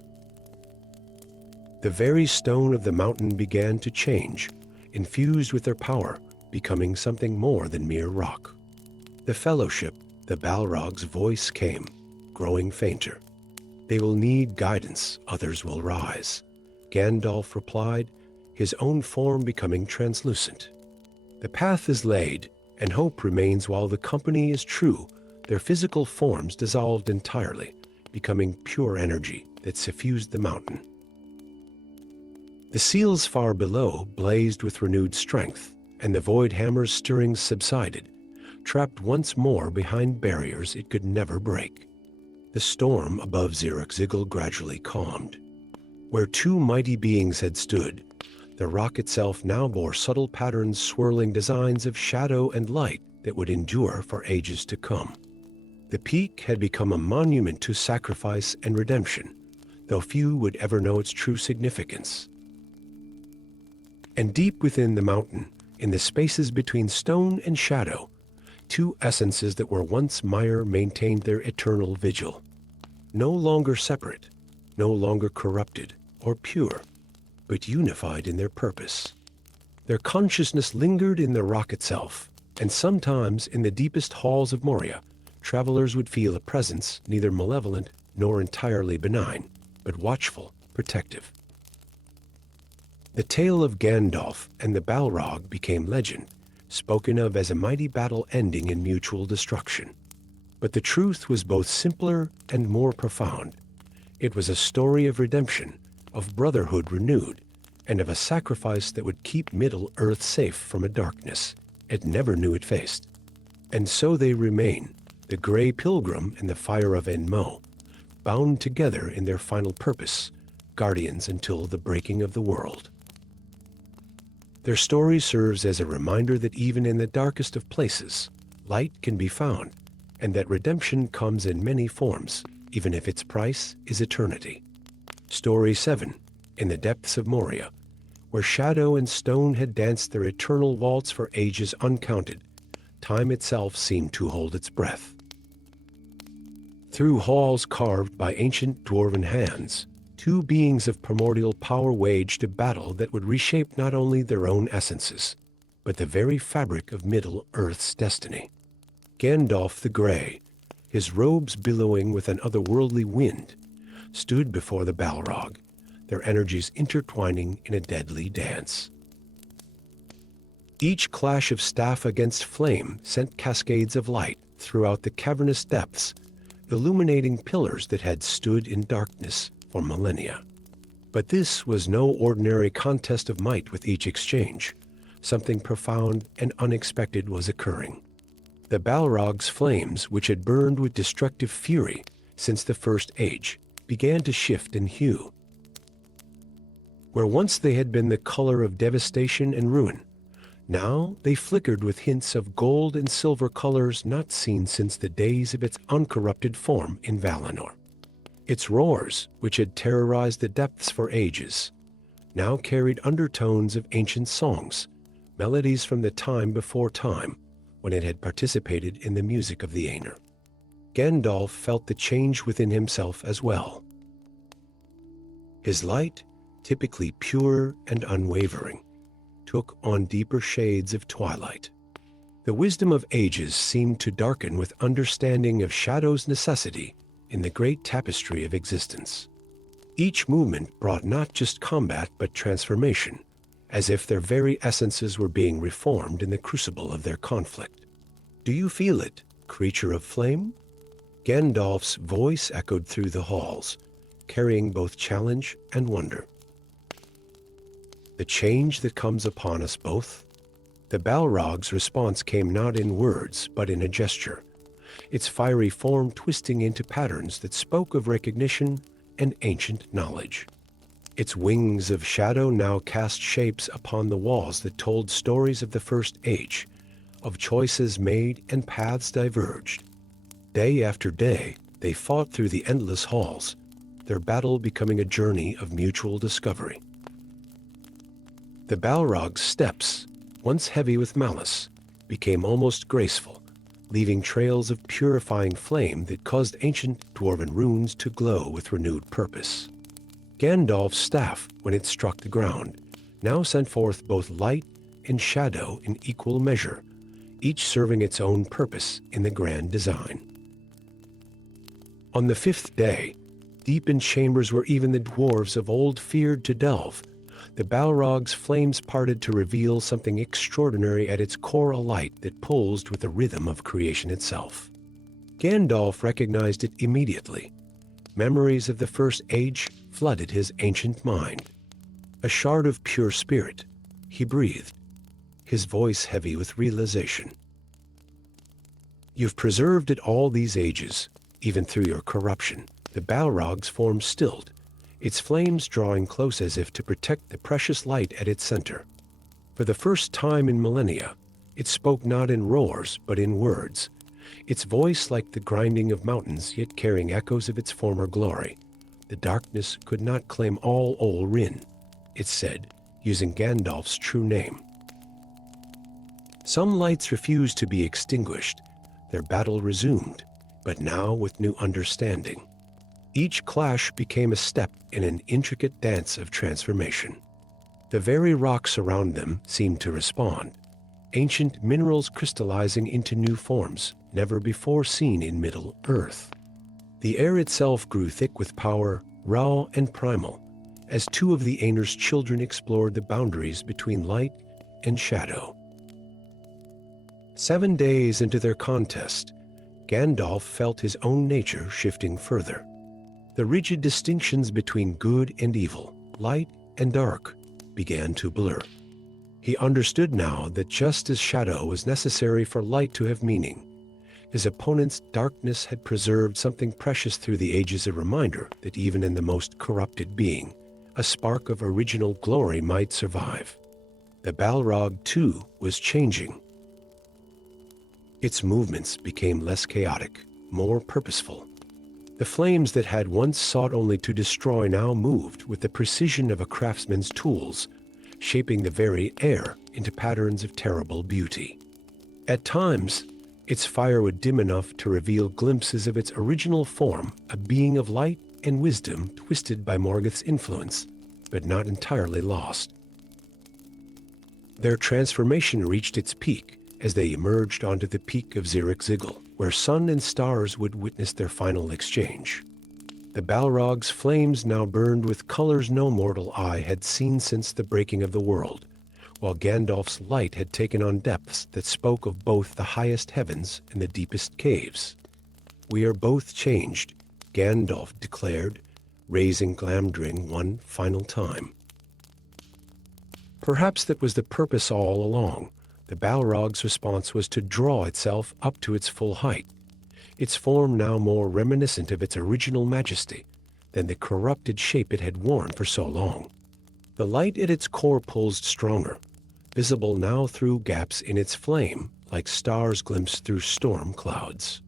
The very stone of the mountain began to change, infused with their power, becoming something more than mere rock. The Fellowship, the Balrog's voice came, growing fainter. They will need guidance, others will rise. Gandalf replied, his own form becoming translucent. The path is laid, and hope remains while the company is true. Their physical forms dissolved entirely, becoming pure energy that suffused the mountain. The seals far below blazed with renewed strength, and the void hammer's stirrings subsided, trapped once more behind barriers it could never break. The storm above Zirk-Ziggle gradually calmed. Where two mighty beings had stood, the rock itself now bore subtle patterns, swirling designs of shadow and light that would endure for ages to come. The peak had become a monument to sacrifice and redemption, though few would ever know its true significance. And deep within the mountain, in the spaces between stone and shadow, two essences that were once mire maintained their eternal vigil. No longer separate, no longer corrupted or pure, but unified in their purpose. Their consciousness lingered in the rock itself, and sometimes in the deepest halls of Moria, travelers would feel a presence neither malevolent nor entirely benign, but watchful, protective. The tale of Gandalf and the Balrog became legend, spoken of as a mighty battle ending in mutual destruction. But the truth was both simpler and more profound. It was a story of redemption, of brotherhood renewed, and of a sacrifice that would keep Middle-earth safe from a darkness it never knew it faced. And so they remain, the Grey Pilgrim and the Fire of Enmo, bound together in their final purpose, guardians until the breaking of the world. Their story serves as a reminder that even in the darkest of places, light can be found, and that redemption comes in many forms, even if its price is eternity. Story 7, in the depths of Moria, where shadow and stone had danced their eternal waltz for ages uncounted, time itself seemed to hold its breath. Through halls carved by ancient dwarven hands, two beings of primordial power waged a battle that would reshape not only their own essences, but the very fabric of Middle-earth's destiny. Gandalf the Grey, his robes billowing with an otherworldly wind, stood before the Balrog, their energies intertwining in a deadly dance. Each clash of staff against flame sent cascades of light throughout the cavernous depths, illuminating pillars that had stood in darkness for millennia. But this was no ordinary contest of might. With each exchange, something profound and unexpected was occurring. The Balrog's flames, which had burned with destructive fury since the First Age, began to shift in hue. Where once they had been the color of devastation and ruin, now they flickered with hints of gold and silver colors not seen since the days of its uncorrupted form in Valinor. Its roars, which had terrorized the depths for ages, now carried undertones of ancient songs, melodies from the time before time, when it had participated in the music of the Aenir. Gandalf felt the change within himself as well. His light, typically pure and unwavering, took on deeper shades of twilight. The wisdom of ages seemed to darken with understanding of shadow's necessity in the great tapestry of existence. Each movement brought not just combat but transformation, as if their very essences were being reformed in the crucible of their conflict. "Do you feel it, creature of flame?" Gandalf's voice echoed through the halls, carrying both challenge and wonder. "The change that comes upon us both?" The Balrog's response came not in words, but in a gesture, its fiery form twisting into patterns that spoke of recognition and ancient knowledge. Its wings of shadow now cast shapes upon the walls that told stories of the First Age, of choices made and paths diverged. Day after day, they fought through the endless halls, their battle becoming a journey of mutual discovery. The Balrog's steps, once heavy with malice, became almost graceful, leaving trails of purifying flame that caused ancient dwarven runes to glow with renewed purpose. Gandalf's staff, when it struck the ground, now sent forth both light and shadow in equal measure, each serving its own purpose in the grand design. On the fifth day, deep in chambers where even the dwarves of old feared to delve, the Balrog's flames parted to reveal something extraordinary at its core, a light that pulsed with the rhythm of creation itself. Gandalf recognized it immediately. Memories of the First Age flooded his ancient mind. A shard of pure spirit, he breathed, his voice heavy with realization. You've preserved it all these ages, even through your corruption. The Balrog's form stilled, its flames drawing close as if to protect the precious light at its center. For the first time in millennia, it spoke not in roars but in words, its voice like the grinding of mountains, yet carrying echoes of its former glory. The darkness could not claim all Ol Rin, it said, using Gandalf's true name. Some lights refused to be extinguished. Their battle resumed, but now with new understanding. Each clash became a step in an intricate dance of transformation. The very rocks around them seemed to respond, ancient minerals crystallizing into new forms never before seen in Middle-earth. The air itself grew thick with power, raw and primal, as two of the Aenor's children explored the boundaries between light and shadow. 7 days into their contest, Gandalf felt his own nature shifting further. The rigid distinctions between good and evil, light and dark, began to blur. He understood now that just as shadow was necessary for light to have meaning, his opponent's darkness had preserved something precious through the ages, a reminder that even in the most corrupted being, a spark of original glory might survive. The Balrog, too, was changing. Its movements became less chaotic, more purposeful. The flames that had once sought only to destroy now moved with the precision of a craftsman's tools, shaping the very air into patterns of terrible beauty. At times, its fire would dim enough to reveal glimpses of its original form, a being of light and wisdom twisted by Morgoth's influence, but not entirely lost. Their transformation reached its peak as they emerged onto the peak of Zirrikzigil, where sun and stars would witness their final exchange. The Balrog's flames now burned with colors no mortal eye had seen since the breaking of the world, while Gandalf's light had taken on depths that spoke of both the highest heavens and the deepest caves. "We are both changed," Gandalf declared, raising Glamdring one final time. Perhaps that was the purpose all along. The Balrog's response was to draw itself up to its full height, its form now more reminiscent of its original majesty than the corrupted shape it had worn for so long. The light at its core pulsed stronger, visible now through gaps in its flame, like stars glimpsed through storm clouds.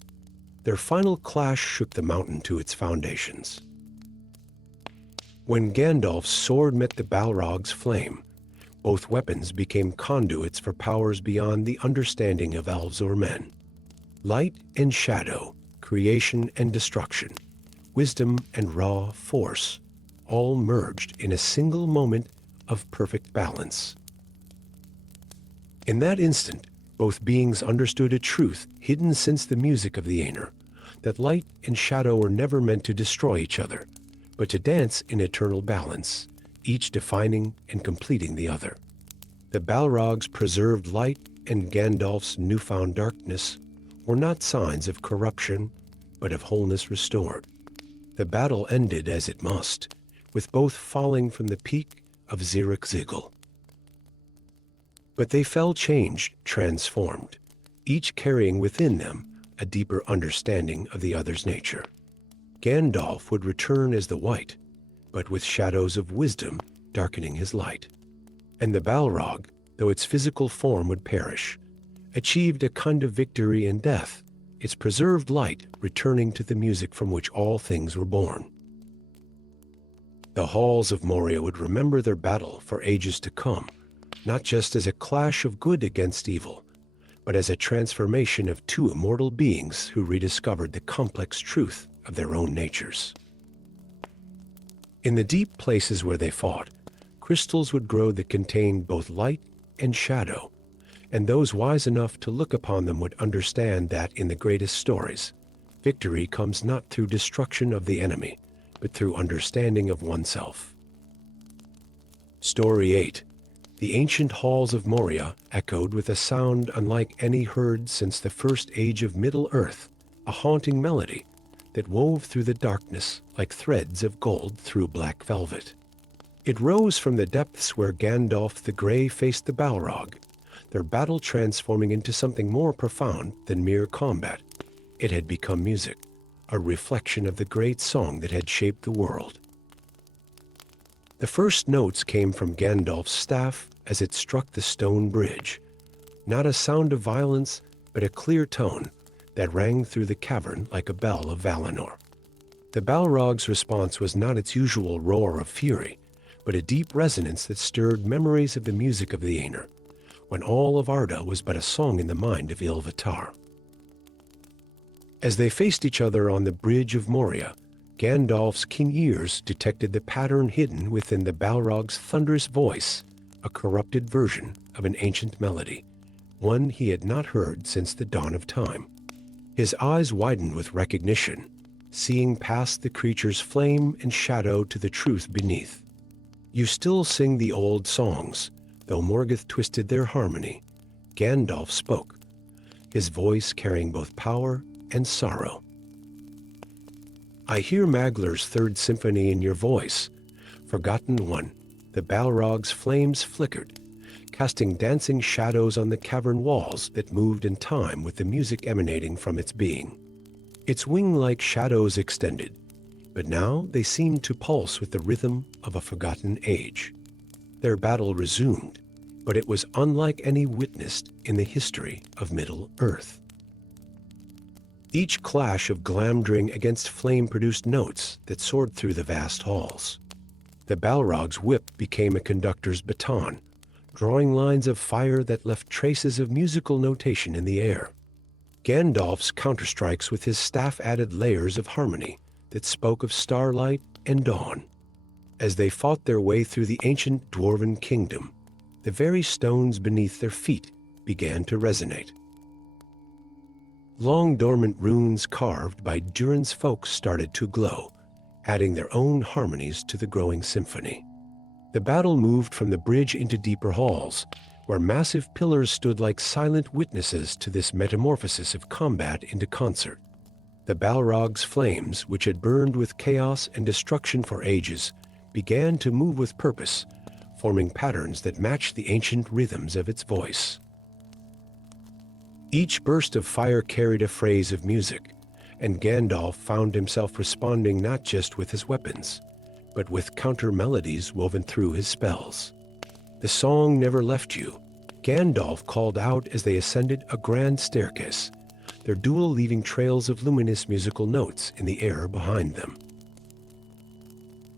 Their final clash shook the mountain to its foundations. When Gandalf's sword met the Balrog's flame, both weapons became conduits for powers beyond the understanding of elves or men. Light and shadow, creation and destruction, wisdom and raw force, all merged in a single moment of perfect balance. In that instant, both beings understood a truth hidden since the music of the Aenor, that light and shadow were never meant to destroy each other, but to dance in eternal balance, each defining and completing the other. The Balrog's preserved light and Gandalf's newfound darkness were not signs of corruption, but of wholeness restored. The battle ended as it must, with both falling from the peak of Zirrikzigil. But they fell changed, transformed, each carrying within them a deeper understanding of the other's nature. Gandalf would return as the White, but with shadows of wisdom darkening his light. And the Balrog, though its physical form would perish, achieved a kind of victory in death, its preserved light returning to the music from which all things were born. The halls of Moria would remember their battle for ages to come, not just as a clash of good against evil, but as a transformation of two immortal beings who rediscovered the complex truth of their own natures. In the deep places where they fought, crystals would grow that contained both light and shadow, and those wise enough to look upon them would understand that in the greatest stories, victory comes not through destruction of the enemy, but through understanding of oneself. Story 8. The ancient halls of Moria echoed with a sound unlike any heard since the first age of Middle-earth, a haunting melody that wove through the darkness like threads of gold through black velvet. It rose from the depths where Gandalf the Grey faced the Balrog, their battle transforming into something more profound than mere combat. It had become music, a reflection of the great song that had shaped the world. The first notes came from Gandalf's staff as it struck the stone bridge, not a sound of violence, but a clear tone that rang through the cavern like a bell of Valinor. The Balrog's response was not its usual roar of fury, but a deep resonance that stirred memories of the music of the Aenir, when all of Arda was but a song in the mind of Ilúvatar. As they faced each other on the bridge of Moria, Gandalf's keen ears detected the pattern hidden within the Balrog's thunderous voice, a corrupted version of an ancient melody, one he had not heard since the dawn of time. His eyes widened with recognition, seeing past the creature's flame and shadow to the truth beneath. "You still sing the old songs, though Morgoth twisted their harmony," Gandalf spoke, his voice carrying both power and sorrow. "I hear Maglar's third symphony in your voice, forgotten one." The Balrog's flames flickered, casting dancing shadows on the cavern walls that moved in time with the music emanating from its being. Its wing-like shadows extended, but now they seemed to pulse with the rhythm of a forgotten age. Their battle resumed, but it was unlike any witnessed in the history of Middle-earth. Each clash of Glamdring against flame produced notes that soared through the vast halls. The Balrog's whip became a conductor's baton, drawing lines of fire that left traces of musical notation in the air. Gandalf's counterstrikes with his staff added layers of harmony that spoke of starlight and dawn. As they fought their way through the ancient dwarven kingdom, the very stones beneath their feet began to resonate. Long dormant runes carved by Durin's folk started to glow, adding their own harmonies to the growing symphony. The battle moved from the bridge into deeper halls, where massive pillars stood like silent witnesses to this metamorphosis of combat into concert. The Balrog's flames, which had burned with chaos and destruction for ages, began to move with purpose, forming patterns that matched the ancient rhythms of its voice. Each burst of fire carried a phrase of music, and Gandalf found himself responding not just with his weapons, but with counter-melodies woven through his spells. "The song never left you," Gandalf called out as they ascended a grand staircase, their duel leaving trails of luminous musical notes in the air behind them.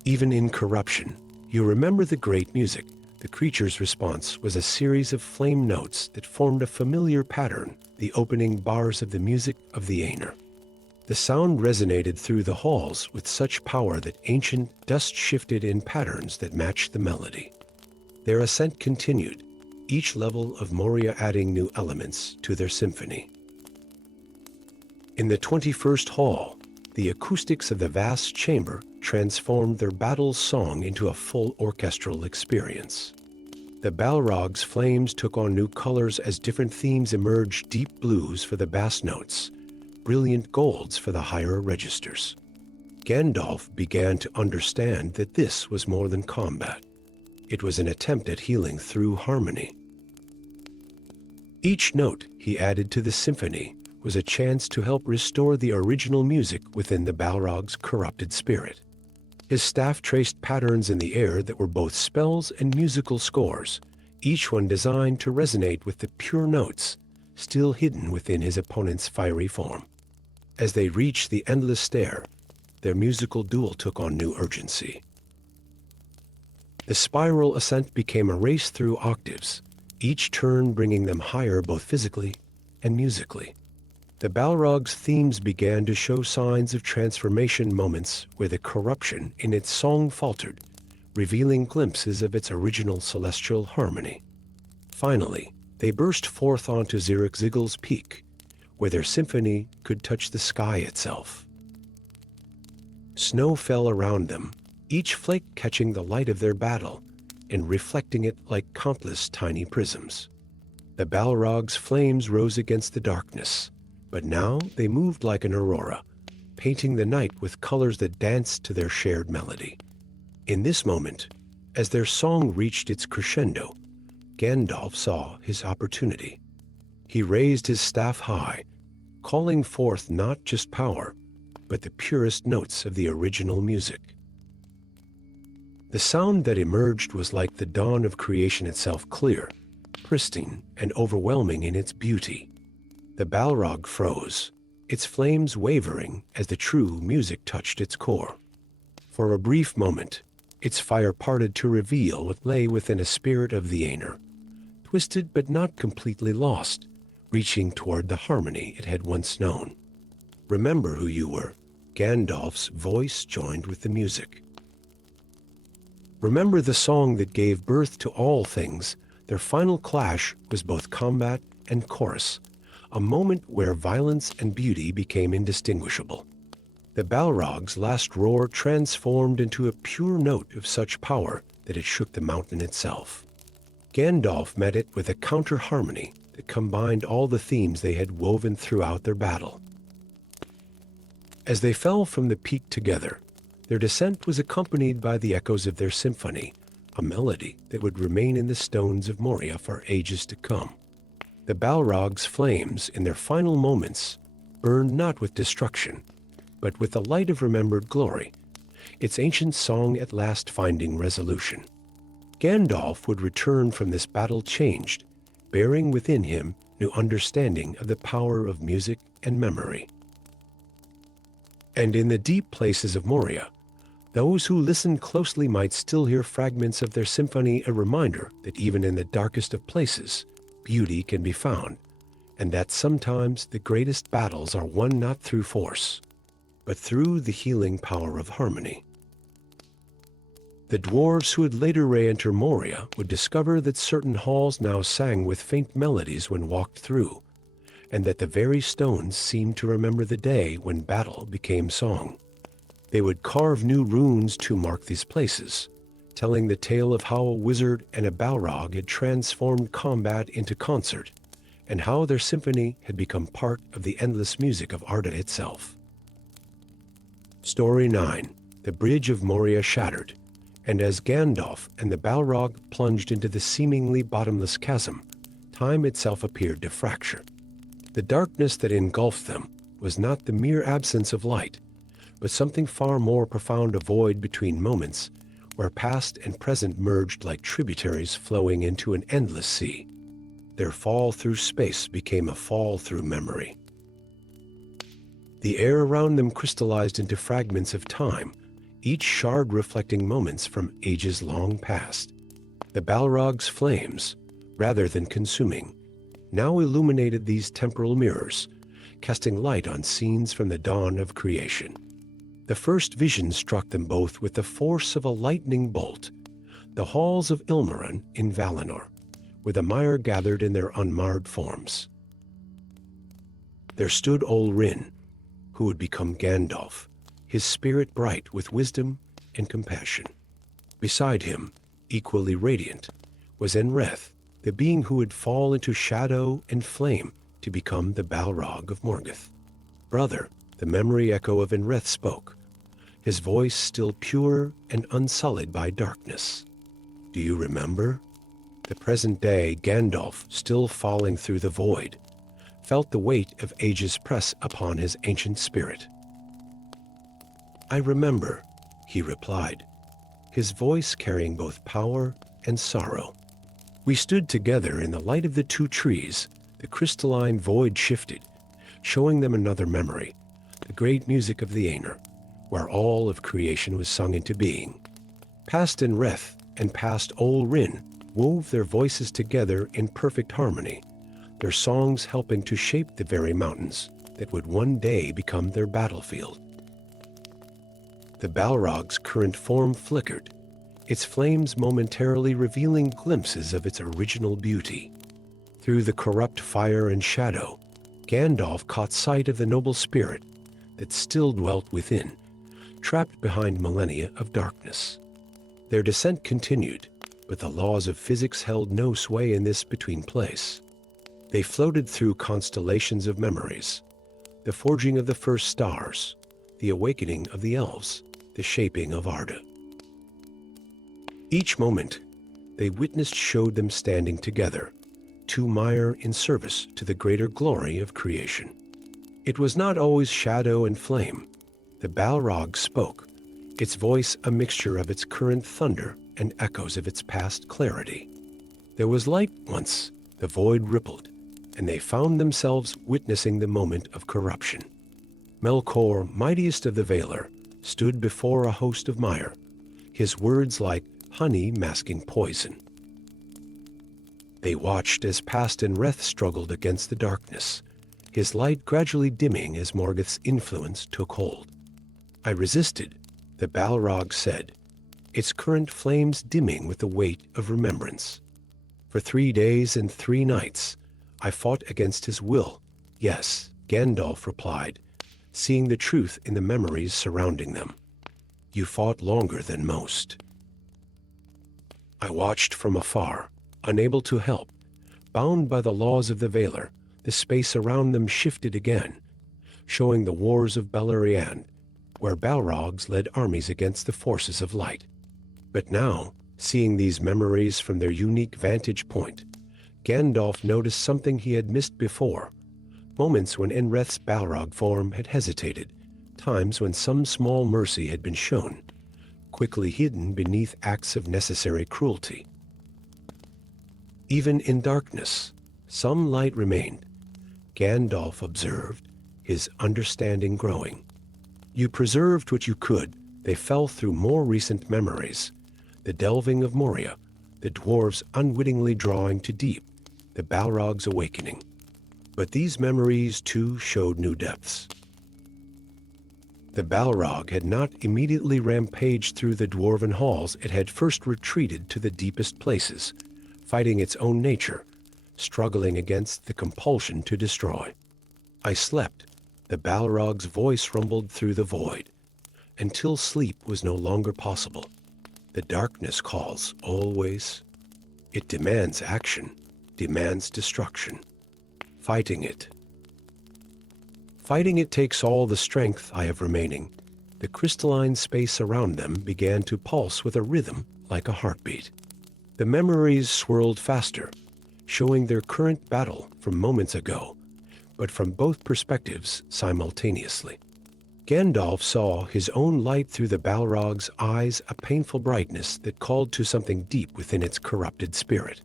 "Even in corruption, you remember the great music." The creature's response was a series of flame notes that formed a familiar pattern, the opening bars of the music of the Aenir. The sound resonated through the halls with such power that ancient dust shifted in patterns that matched the melody. Their ascent continued, each level of Moria adding new elements to their symphony. In the 21st hall, the acoustics of the vast chamber transformed their battle's song into a full orchestral experience. The Balrog's flames took on new colors as different themes emerged: deep blues for the bass notes, brilliant golds for the higher registers. Gandalf began to understand that this was more than combat. It was an attempt at healing through harmony. Each note he added to the symphony was a chance to help restore the original music within the Balrog's corrupted spirit. His staff traced patterns in the air that were both spells and musical scores, each one designed to resonate with the pure notes still hidden within his opponent's fiery form. As they reached the endless stair, their musical duel took on new urgency. The spiral ascent became a race through octaves, each turn bringing them higher both physically and musically. The Balrog's themes began to show signs of transformation, moments where the corruption in its song faltered, revealing glimpses of its original celestial harmony. Finally, they burst forth onto Zirikzigel's peak, where their symphony could touch the sky itself. Snow fell around them, each flake catching the light of their battle and reflecting it like countless tiny prisms. The Balrog's flames rose against the darkness, but now they moved like an aurora, painting the night with colors that danced to their shared melody. In this moment, as their song reached its crescendo, Gandalf saw his opportunity. He raised his staff high, calling forth not just power, but the purest notes of the original music. The sound that emerged was like the dawn of creation itself, clear, pristine, and overwhelming in its beauty. The Balrog froze, its flames wavering as the true music touched its core. For a brief moment, its fire parted to reveal what lay within a spirit of the Aener, twisted but not completely lost, reaching toward the harmony it had once known. "Remember who you were," Gandalf's voice joined with the music. Remember the song that gave birth to all things. Their final clash was both combat and chorus, a moment where violence and beauty became indistinguishable. The Balrog's last roar transformed into a pure note of such power that it shook the mountain itself. Gandalf met it with a counter-harmony that combined all the themes they had woven throughout their battle. As they fell from the peak together, their descent was accompanied by the echoes of their symphony, a melody that would remain in the stones of Moria for ages to come. The Balrog's flames, in their final moments, burned not with destruction, but with the light of remembered glory, its ancient song at last finding resolution. Gandalf would return from this battle changed, bearing within him new understanding of the power of music and memory. And in the deep places of Moria, those who listened closely might still hear fragments of their symphony, a reminder that even in the darkest of places, beauty can be found, and that sometimes the greatest battles are won not through force, but through the healing power of harmony. The dwarves who would later re-enter Moria would discover that certain halls now sang with faint melodies when walked through, and that the very stones seemed to remember the day when battle became song. They would carve new runes to mark these places, telling the tale of how a wizard and a Balrog had transformed combat into concert, and how their symphony had become part of the endless music of Arda itself. Story 9. The Bridge of Moria shattered, and as Gandalf and the Balrog plunged into the seemingly bottomless chasm, time itself appeared to fracture. The darkness that engulfed them was not the mere absence of light, but something far more profound, a void between moments, where past and present merged like tributaries flowing into an endless sea. Their fall through space became a fall through memory. The air around them crystallized into fragments of time, each shard reflecting moments from ages long past. The Balrog's flames, rather than consuming, now illuminated these temporal mirrors, casting light on scenes from the dawn of creation. The first vision struck them both with the force of a lightning bolt, the halls of Ilmarin in Valinor, where the mire gathered in their unmarred forms. There stood Olrin, who would become Gandalf, his spirit bright with wisdom and compassion. Beside him, equally radiant, was Enreth, the being who would fall into shadow and flame to become the Balrog of Morgoth. "Brother," the memory echo of Enreth spoke, his voice still pure and unsullied by darkness. "Do you remember?" The present day Gandalf, still falling through the void, felt the weight of ages press upon his ancient spirit. "I remember," he replied, his voice carrying both power and sorrow. "We stood together in the light of the two trees. The crystalline void shifted, showing them another memory, the great music of the Aener, where all of creation was sung into being. Past Enreth and past Olrin wove their voices together in perfect harmony, their songs helping to shape the very mountains that would one day become their battlefield." The Balrog's current form flickered, its flames momentarily revealing glimpses of its original beauty. Through the corrupt fire and shadow, Gandalf caught sight of the noble spirit that still dwelt within, trapped behind millennia of darkness. Their descent continued, but the laws of physics held no sway in this between place. They floated through constellations of memories, the forging of the first stars, the awakening of the elves, the shaping of Arda. Each moment they witnessed showed them standing together, two mire in service to the greater glory of creation. It was not always shadow and flame. The Balrog spoke, its voice a mixture of its current thunder and echoes of its past clarity. There was light once, the void rippled, and they found themselves witnessing the moment of corruption. Melkor, mightiest of the Valar, stood before a host of mire, his words like honey masking poison. They watched as Past and Reth struggled against the darkness, his light gradually dimming as Morgoth's influence took hold. I resisted, the Balrog said, its current flames dimming with the weight of remembrance. For 3 days and 3 nights, I fought against his will. Yes, Gandalf replied, seeing the truth in the memories surrounding them. You fought longer than most. I watched from afar, unable to help. Bound by the laws of the Valar, the space around them shifted again, showing the wars of Beleriand, where Balrogs led armies against the forces of light. But now, seeing these memories from their unique vantage point, Gandalf noticed something he had missed before. Moments when Enreth's Balrog form had hesitated, times when some small mercy had been shown, quickly hidden beneath acts of necessary cruelty. Even in darkness, some light remained. Gandalf observed, his understanding growing. You preserved what you could. They fell through more recent memories. The delving of Moria, the dwarves unwittingly drawing to deep, the Balrog's awakening. But these memories too showed new depths. The Balrog had not immediately rampaged through the dwarven halls. It had first retreated to the deepest places, fighting its own nature, struggling against the compulsion to destroy. I slept. The Balrog's voice rumbled through the void, until sleep was no longer possible. The darkness calls always. It demands action, demands destruction. Fighting it takes all the strength I have remaining. The crystalline space around them began to pulse with a rhythm like a heartbeat. The memories swirled faster, showing their current battle from moments ago, but from both perspectives simultaneously. Gandalf saw his own light through the Balrog's eyes, a painful brightness that called to something deep within its corrupted spirit.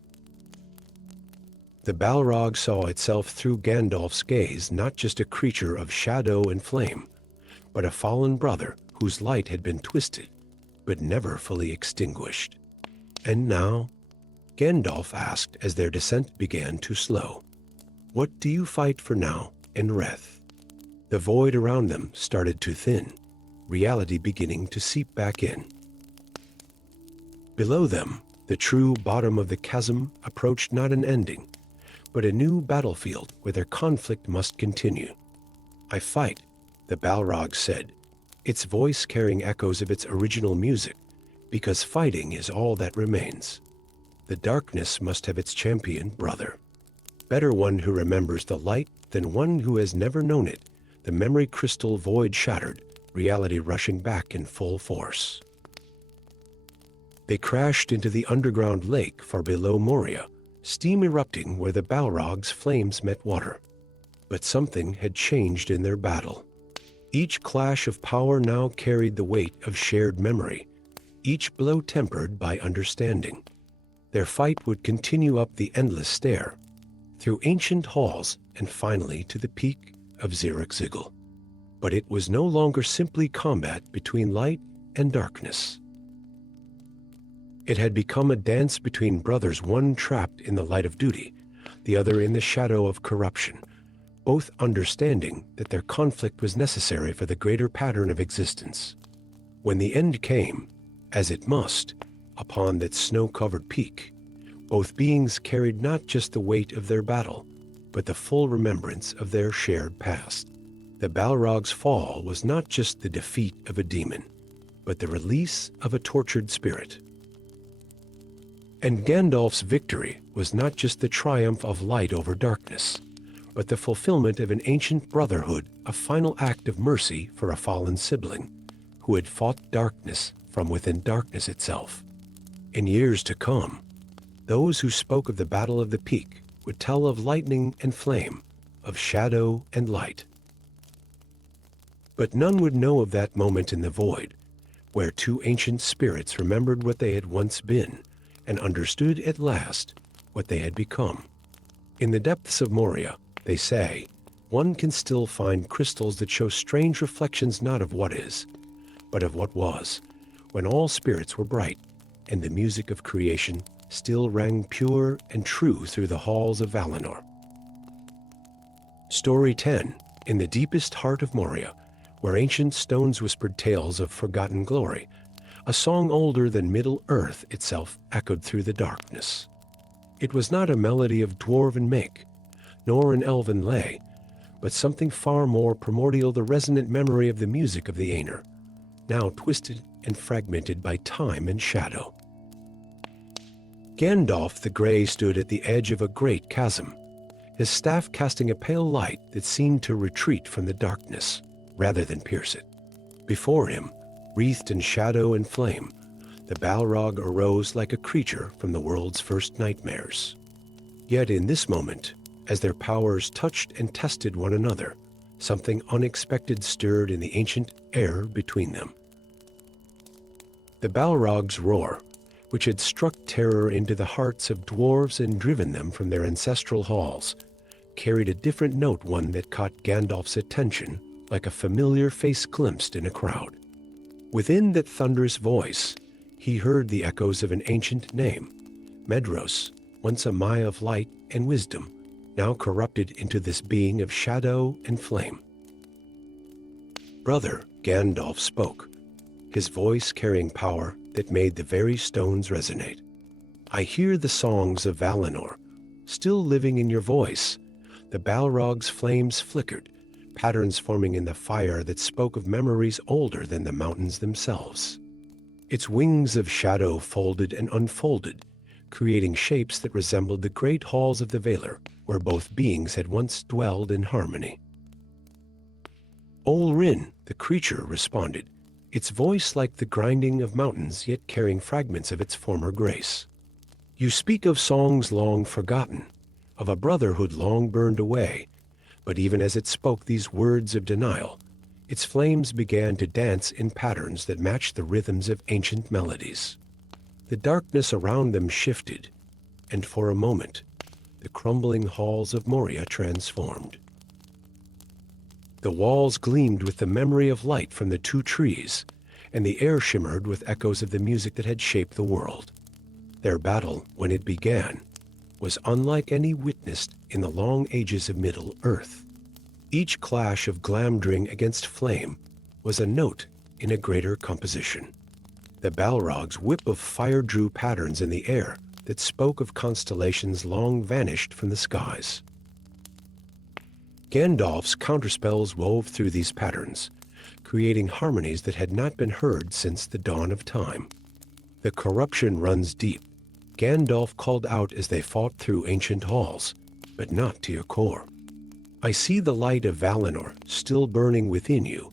The Balrog saw itself through Gandalf's gaze, not just a creature of shadow and flame, but a fallen brother whose light had been twisted, but never fully extinguished. And now, Gandalf asked as their descent began to slow, what do you fight for now, Enreth? The void around them started to thin, reality beginning to seep back in. Below them, the true bottom of the chasm approached not an ending, but a new battlefield where their conflict must continue. I fight, the Balrog said, its voice carrying echoes of its original music, because fighting is all that remains. The darkness must have its champion brother. Better one who remembers the light than one who has never known it. The memory crystal void shattered, reality rushing back in full force. They crashed into the underground lake far below Moria, steam erupting where the Balrog's flames met water. But something had changed in their battle. Each clash of power now carried the weight of shared memory, each blow tempered by understanding. Their fight would continue up the endless stair, through ancient halls, and finally to the peak of Zirak-Zigil. But it was no longer simply combat between light and darkness. It had become a dance between brothers, one trapped in the light of duty, the other in the shadow of corruption, both understanding that their conflict was necessary for the greater pattern of existence. When the end came, as it must, upon that snow-covered peak, both beings carried not just the weight of their battle, but the full remembrance of their shared past. The Balrog's fall was not just the defeat of a demon, but the release of a tortured spirit. And Gandalf's victory was not just the triumph of light over darkness, but the fulfillment of an ancient brotherhood, a final act of mercy for a fallen sibling who had fought darkness from within darkness itself. In years to come, those who spoke of the Battle of the Peak would tell of lightning and flame, of shadow and light. But none would know of that moment in the void, where two ancient spirits remembered what they had once been and understood at last what they had become. In the depths of Moria, they say, one can still find crystals that show strange reflections not of what is, but of what was, when all spirits were bright, and the music of creation still rang pure and true through the halls of Valinor. Story 10. In the deepest heart of Moria, where ancient stones whispered tales of forgotten glory, a song older than Middle-earth itself echoed through the darkness. It was not a melody of dwarven make, nor an elven lay, but something far more primordial, the resonant memory of the music of the Aenir, now twisted and fragmented by time and shadow. Gandalf the Grey stood at the edge of a great chasm, his staff casting a pale light that seemed to retreat from the darkness rather than pierce it. Before him, wreathed in shadow and flame, the Balrog arose like a creature from the world's first nightmares. Yet in this moment, as their powers touched and tested one another, something unexpected stirred in the ancient air between them. The Balrog's roar, which had struck terror into the hearts of dwarves and driven them from their ancestral halls, carried a different note, one that caught Gandalf's attention like a familiar face glimpsed in a crowd. Within that thunderous voice, he heard the echoes of an ancient name, Medros, once a Maya of light and wisdom, now corrupted into this being of shadow and flame. Brother, Gandalf spoke, his voice carrying power that made the very stones resonate. I hear the songs of Valinor, still living in your voice. The Balrog's flames flickered, patterns forming in the fire that spoke of memories older than the mountains themselves. Its wings of shadow folded and unfolded, creating shapes that resembled the great halls of the Valar, where both beings had once dwelled in harmony. Olrin, the creature, responded, its voice like the grinding of mountains, yet carrying fragments of its former grace. You speak of songs long forgotten, of a brotherhood long burned away, but even as it spoke these words of denial, its flames began to dance in patterns that matched the rhythms of ancient melodies. The darkness around them shifted, and for a moment, the crumbling halls of Moria transformed. The walls gleamed with the memory of light from the two trees, and the air shimmered with echoes of the music that had shaped the world. Their battle, when it began, was unlike any witnessed in the long ages of Middle-earth. Each clash of Glamdring against flame was a note in a greater composition. The Balrog's whip of fire drew patterns in the air that spoke of constellations long vanished from the skies. Gandalf's counterspells wove through these patterns, creating harmonies that had not been heard since the dawn of time. The corruption runs deep, Gandalf called out as they fought through ancient halls, but not to your core. I see the light of Valinor still burning within you.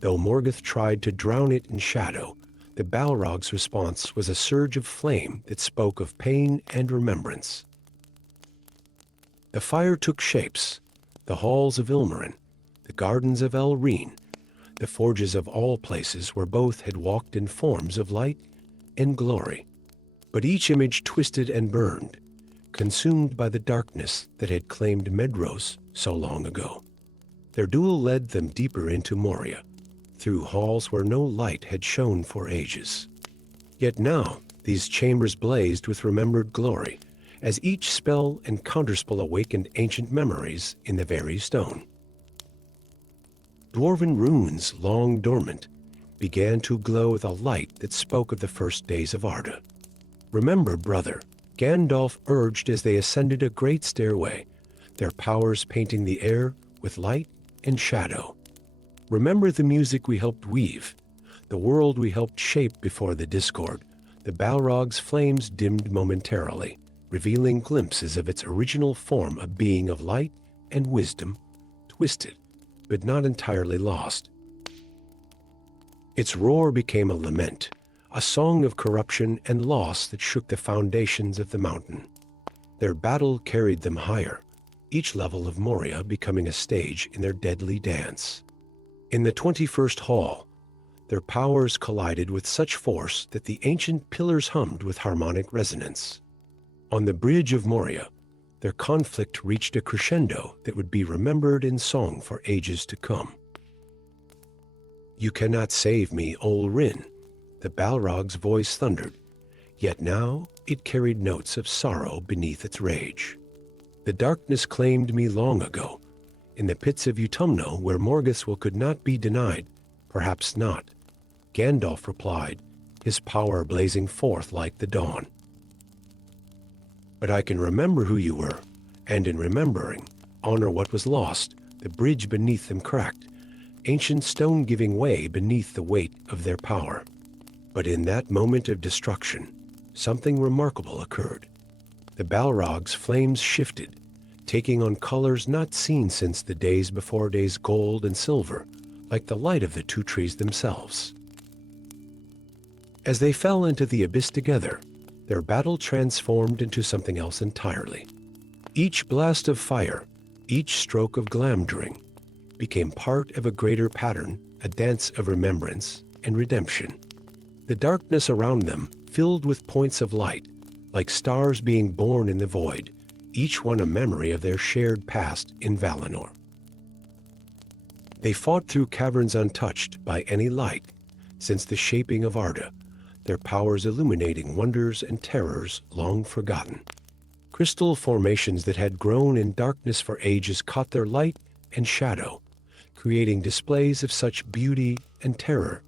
Though Morgoth tried to drown it in shadow, the Balrog's response was a surge of flame that spoke of pain and remembrance. The fire took shapes, the halls of Ilmarin, the gardens of Elrine, the forges of all places where both had walked in forms of light and glory. But each image twisted and burned, consumed by the darkness that had claimed Medros so long ago. Their duel led them deeper into Moria, through halls where no light had shone for ages. Yet now, these chambers blazed with remembered glory, as each spell and counterspell awakened ancient memories in the very stone. Dwarven runes, long dormant, began to glow with a light that spoke of the first days of Arda, "Remember, brother," Gandalf urged as they ascended a great stairway, their powers painting the air with light and shadow. "Remember the music we helped weave, the world we helped shape before the discord." The Balrog's flames dimmed momentarily, revealing glimpses of its original form, a being of light and wisdom, twisted, but not entirely lost. Its roar became a lament, a song of corruption and loss that shook the foundations of the mountain. Their battle carried them higher, each level of Moria becoming a stage in their deadly dance. In the 21st Hall, their powers collided with such force that the ancient pillars hummed with harmonic resonance. On the bridge of Moria, their conflict reached a crescendo that would be remembered in song for ages to come. "You cannot save me, Ol Rin," the Balrog's voice thundered, yet now it carried notes of sorrow beneath its rage. "The darkness claimed me long ago. In the pits of Utumno, where Morgoth's will could not be denied, perhaps not," Gandalf replied, his power blazing forth like the dawn. "But I can remember who you were, and in remembering, honor what was lost." The bridge beneath them cracked, ancient stone giving way beneath the weight of their power. But in that moment of destruction, something remarkable occurred. The Balrog's flames shifted, taking on colors not seen since the days before days, gold and silver, like the light of the two trees themselves. As they fell into the abyss together, their battle transformed into something else entirely. Each blast of fire, each stroke of Glamdring, became part of a greater pattern, a dance of remembrance and redemption. The darkness around them filled with points of light, like stars being born in the void, each one a memory of their shared past in Valinor. They fought through caverns untouched by any light since the shaping of Arda, their powers illuminating wonders and terrors long forgotten. Crystal formations that had grown in darkness for ages caught their light and shadow, creating displays of such beauty and terror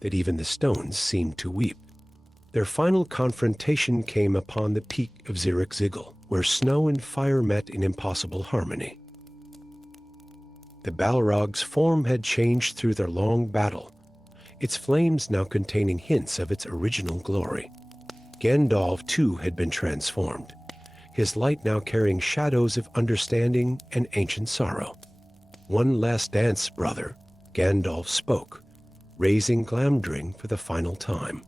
that even the stones seemed to weep. Their final confrontation came upon the peak of Zirik-Zigil, where snow and fire met in impossible harmony. The Balrog's form had changed through their long battle, its flames now containing hints of its original glory. Gandalf, too, had been transformed, his light now carrying shadows of understanding and ancient sorrow. "One last dance, brother," Gandalf spoke, raising Glamdring for the final time.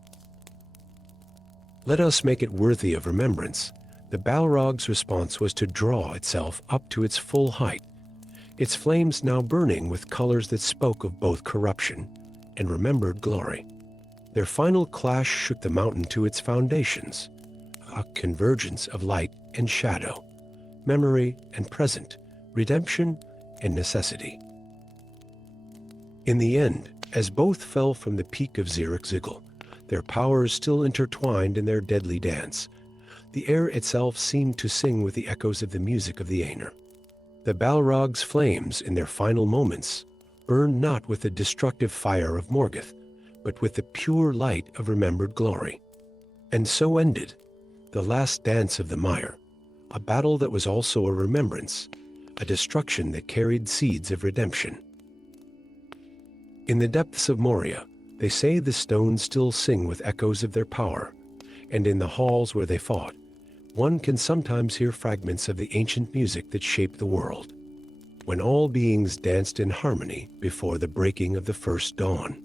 "Let us make it worthy of remembrance." The Balrog's response was to draw itself up to its full height, its flames now burning with colors that spoke of both corruption and remembered glory. Their final clash shook the mountain to its foundations, a convergence of light and shadow, memory and present, redemption and necessity. In the end, as both fell from the peak of Zirik-Zigil, their powers still intertwined in their deadly dance. The air itself seemed to sing with the echoes of the music of the Aenir. The Balrog's flames, in their final moments, burned not with the destructive fire of Morgoth, but with the pure light of remembered glory. And so ended the last dance of the mire, a battle that was also a remembrance, a destruction that carried seeds of redemption. In the depths of Moria, they say the stones still sing with echoes of their power, and in the halls where they fought, one can sometimes hear fragments of the ancient music that shaped the world, when all beings danced in harmony before the breaking of the first dawn.